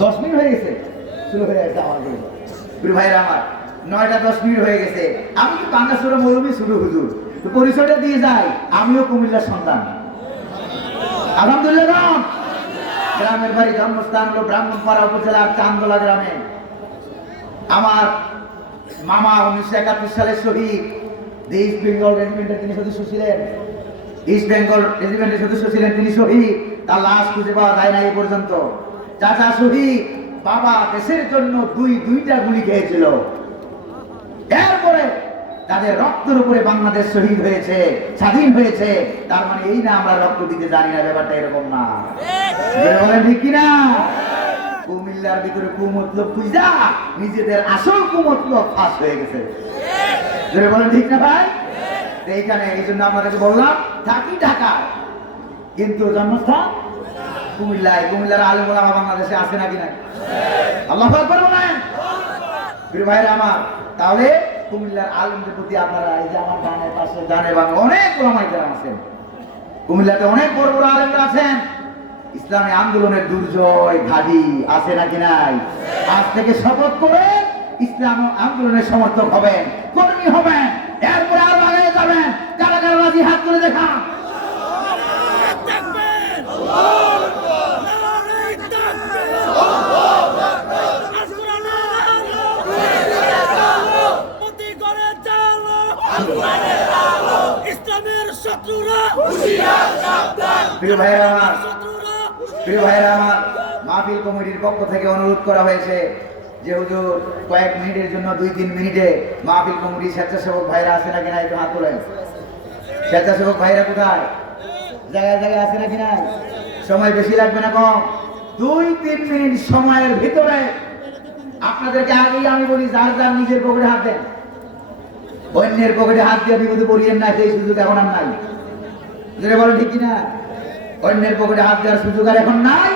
10 মিনিট হয়ে গেছে, শুরু হয়ে গেছে আমার। প্রিয় ভাইরা আমার, 9টা 10 মিনিট হয়ে গেছে। আমি কি বাংলাদেশের মৌলবী শুধু হুজুর, তো পরিচয়টা দিয়ে যাই, আমিও কুমিল্লার সন্তান। আলহামদুলিল্লাহ। গ্রামের বাড়ি, জন্মস্থান হলো ব্রাহ্মণপাড়া উপজেলার চান্দোলা গ্রামে। আমার মামা 1971 সালে শহীদ, ইস্ট বেঙ্গল রেজিমেন্টের তিনি সদস্য ছিলেন, ইস্ট বেঙ্গল রেজিমেন্টের সদস্য ছিলেন, তিনি শহীদ। তার লাশ খুঁজে পাওয়া যায় না এই পর্যন্ত। চাচা শহীদ, বাবা দেশের জন্য দুইটা গুলি খেয়েছিল। এরপরে তাদের রক্তের উপরে বাংলাদেশ শহীদ হয়েছে, স্বাধীন হয়েছে। তার মানে এই না আমরা রক্ত দিতে জানি না, ব্যাপারটা এরকম না। বলেন ঠিক কিনা? কুমিল্লার ভিতরে কুমতলব খুঁজা নিজেদের আসল কুমতলব ফাঁস হয়ে গেছে। বলেন ঠিক না ভাই? এইখানে এই জন্য আপনাদেরকে বললাম, থাকি ঢাকায় কিন্তু জন্মস্থান কুমিল্লায়। কুমিল্লার আলেম ওলামা বাংলাদেশে আছে নাকি নাই? আল্লাহু আকবার বলেন। প্রিয় ভাইরা আমার, তাহলে কুমিল্লার আলেমদের প্রতি আপনারা, এই যে আমার ডানের পাশে ডানে বামে অনেক ওলামায়ে কেরাম আছেন, কুমিল্লাতে অনেক বড় বড় আলেমরা আছেন। ইসলামী আন্দোলনের দুর্জয় ঘাঁটি আছে নাকি নাই? আজ থেকে শপথ করে ইসলাম আন্দোলনের সমর্থক হবেন, কর্মী হবেন, এরপরে আরো আগে যাবেন। কারা কারা রাজি হাত তুলে দেখান। প্রিয় ভাইরা আমার, মাহফিল কমিটির পক্ষ থেকে অনুরোধ করা হয়েছে যে হুজুর কয়েক মিনিটের জন্য 2-3 মিনিটে মাহফিল কমিটির স্বেচ্ছাসেবক ভাইরা আছে নাকি না একটু হাত তোলেন। স্বেচ্ছাসেবক ভাইরা কোথায়? জায়গায় জায়গায় আছে নাকি নাই? সময় বেশি লাগবে না, কম 2-3 মিনিট সময়ের ভিতরে আপনাদেরকে আগেই আমি বলি, যার যার নিজের পকেটে হাত দেন, অন্যের পকেটে হাত দিয়ে বিপদে পড়িয়েন না, সেই সুযোগ এখন আর নাই। বলেন ঠিক কিনা? অন্যের পকেটে হাত দেওয়ার সুযোগ আর এখন নাই।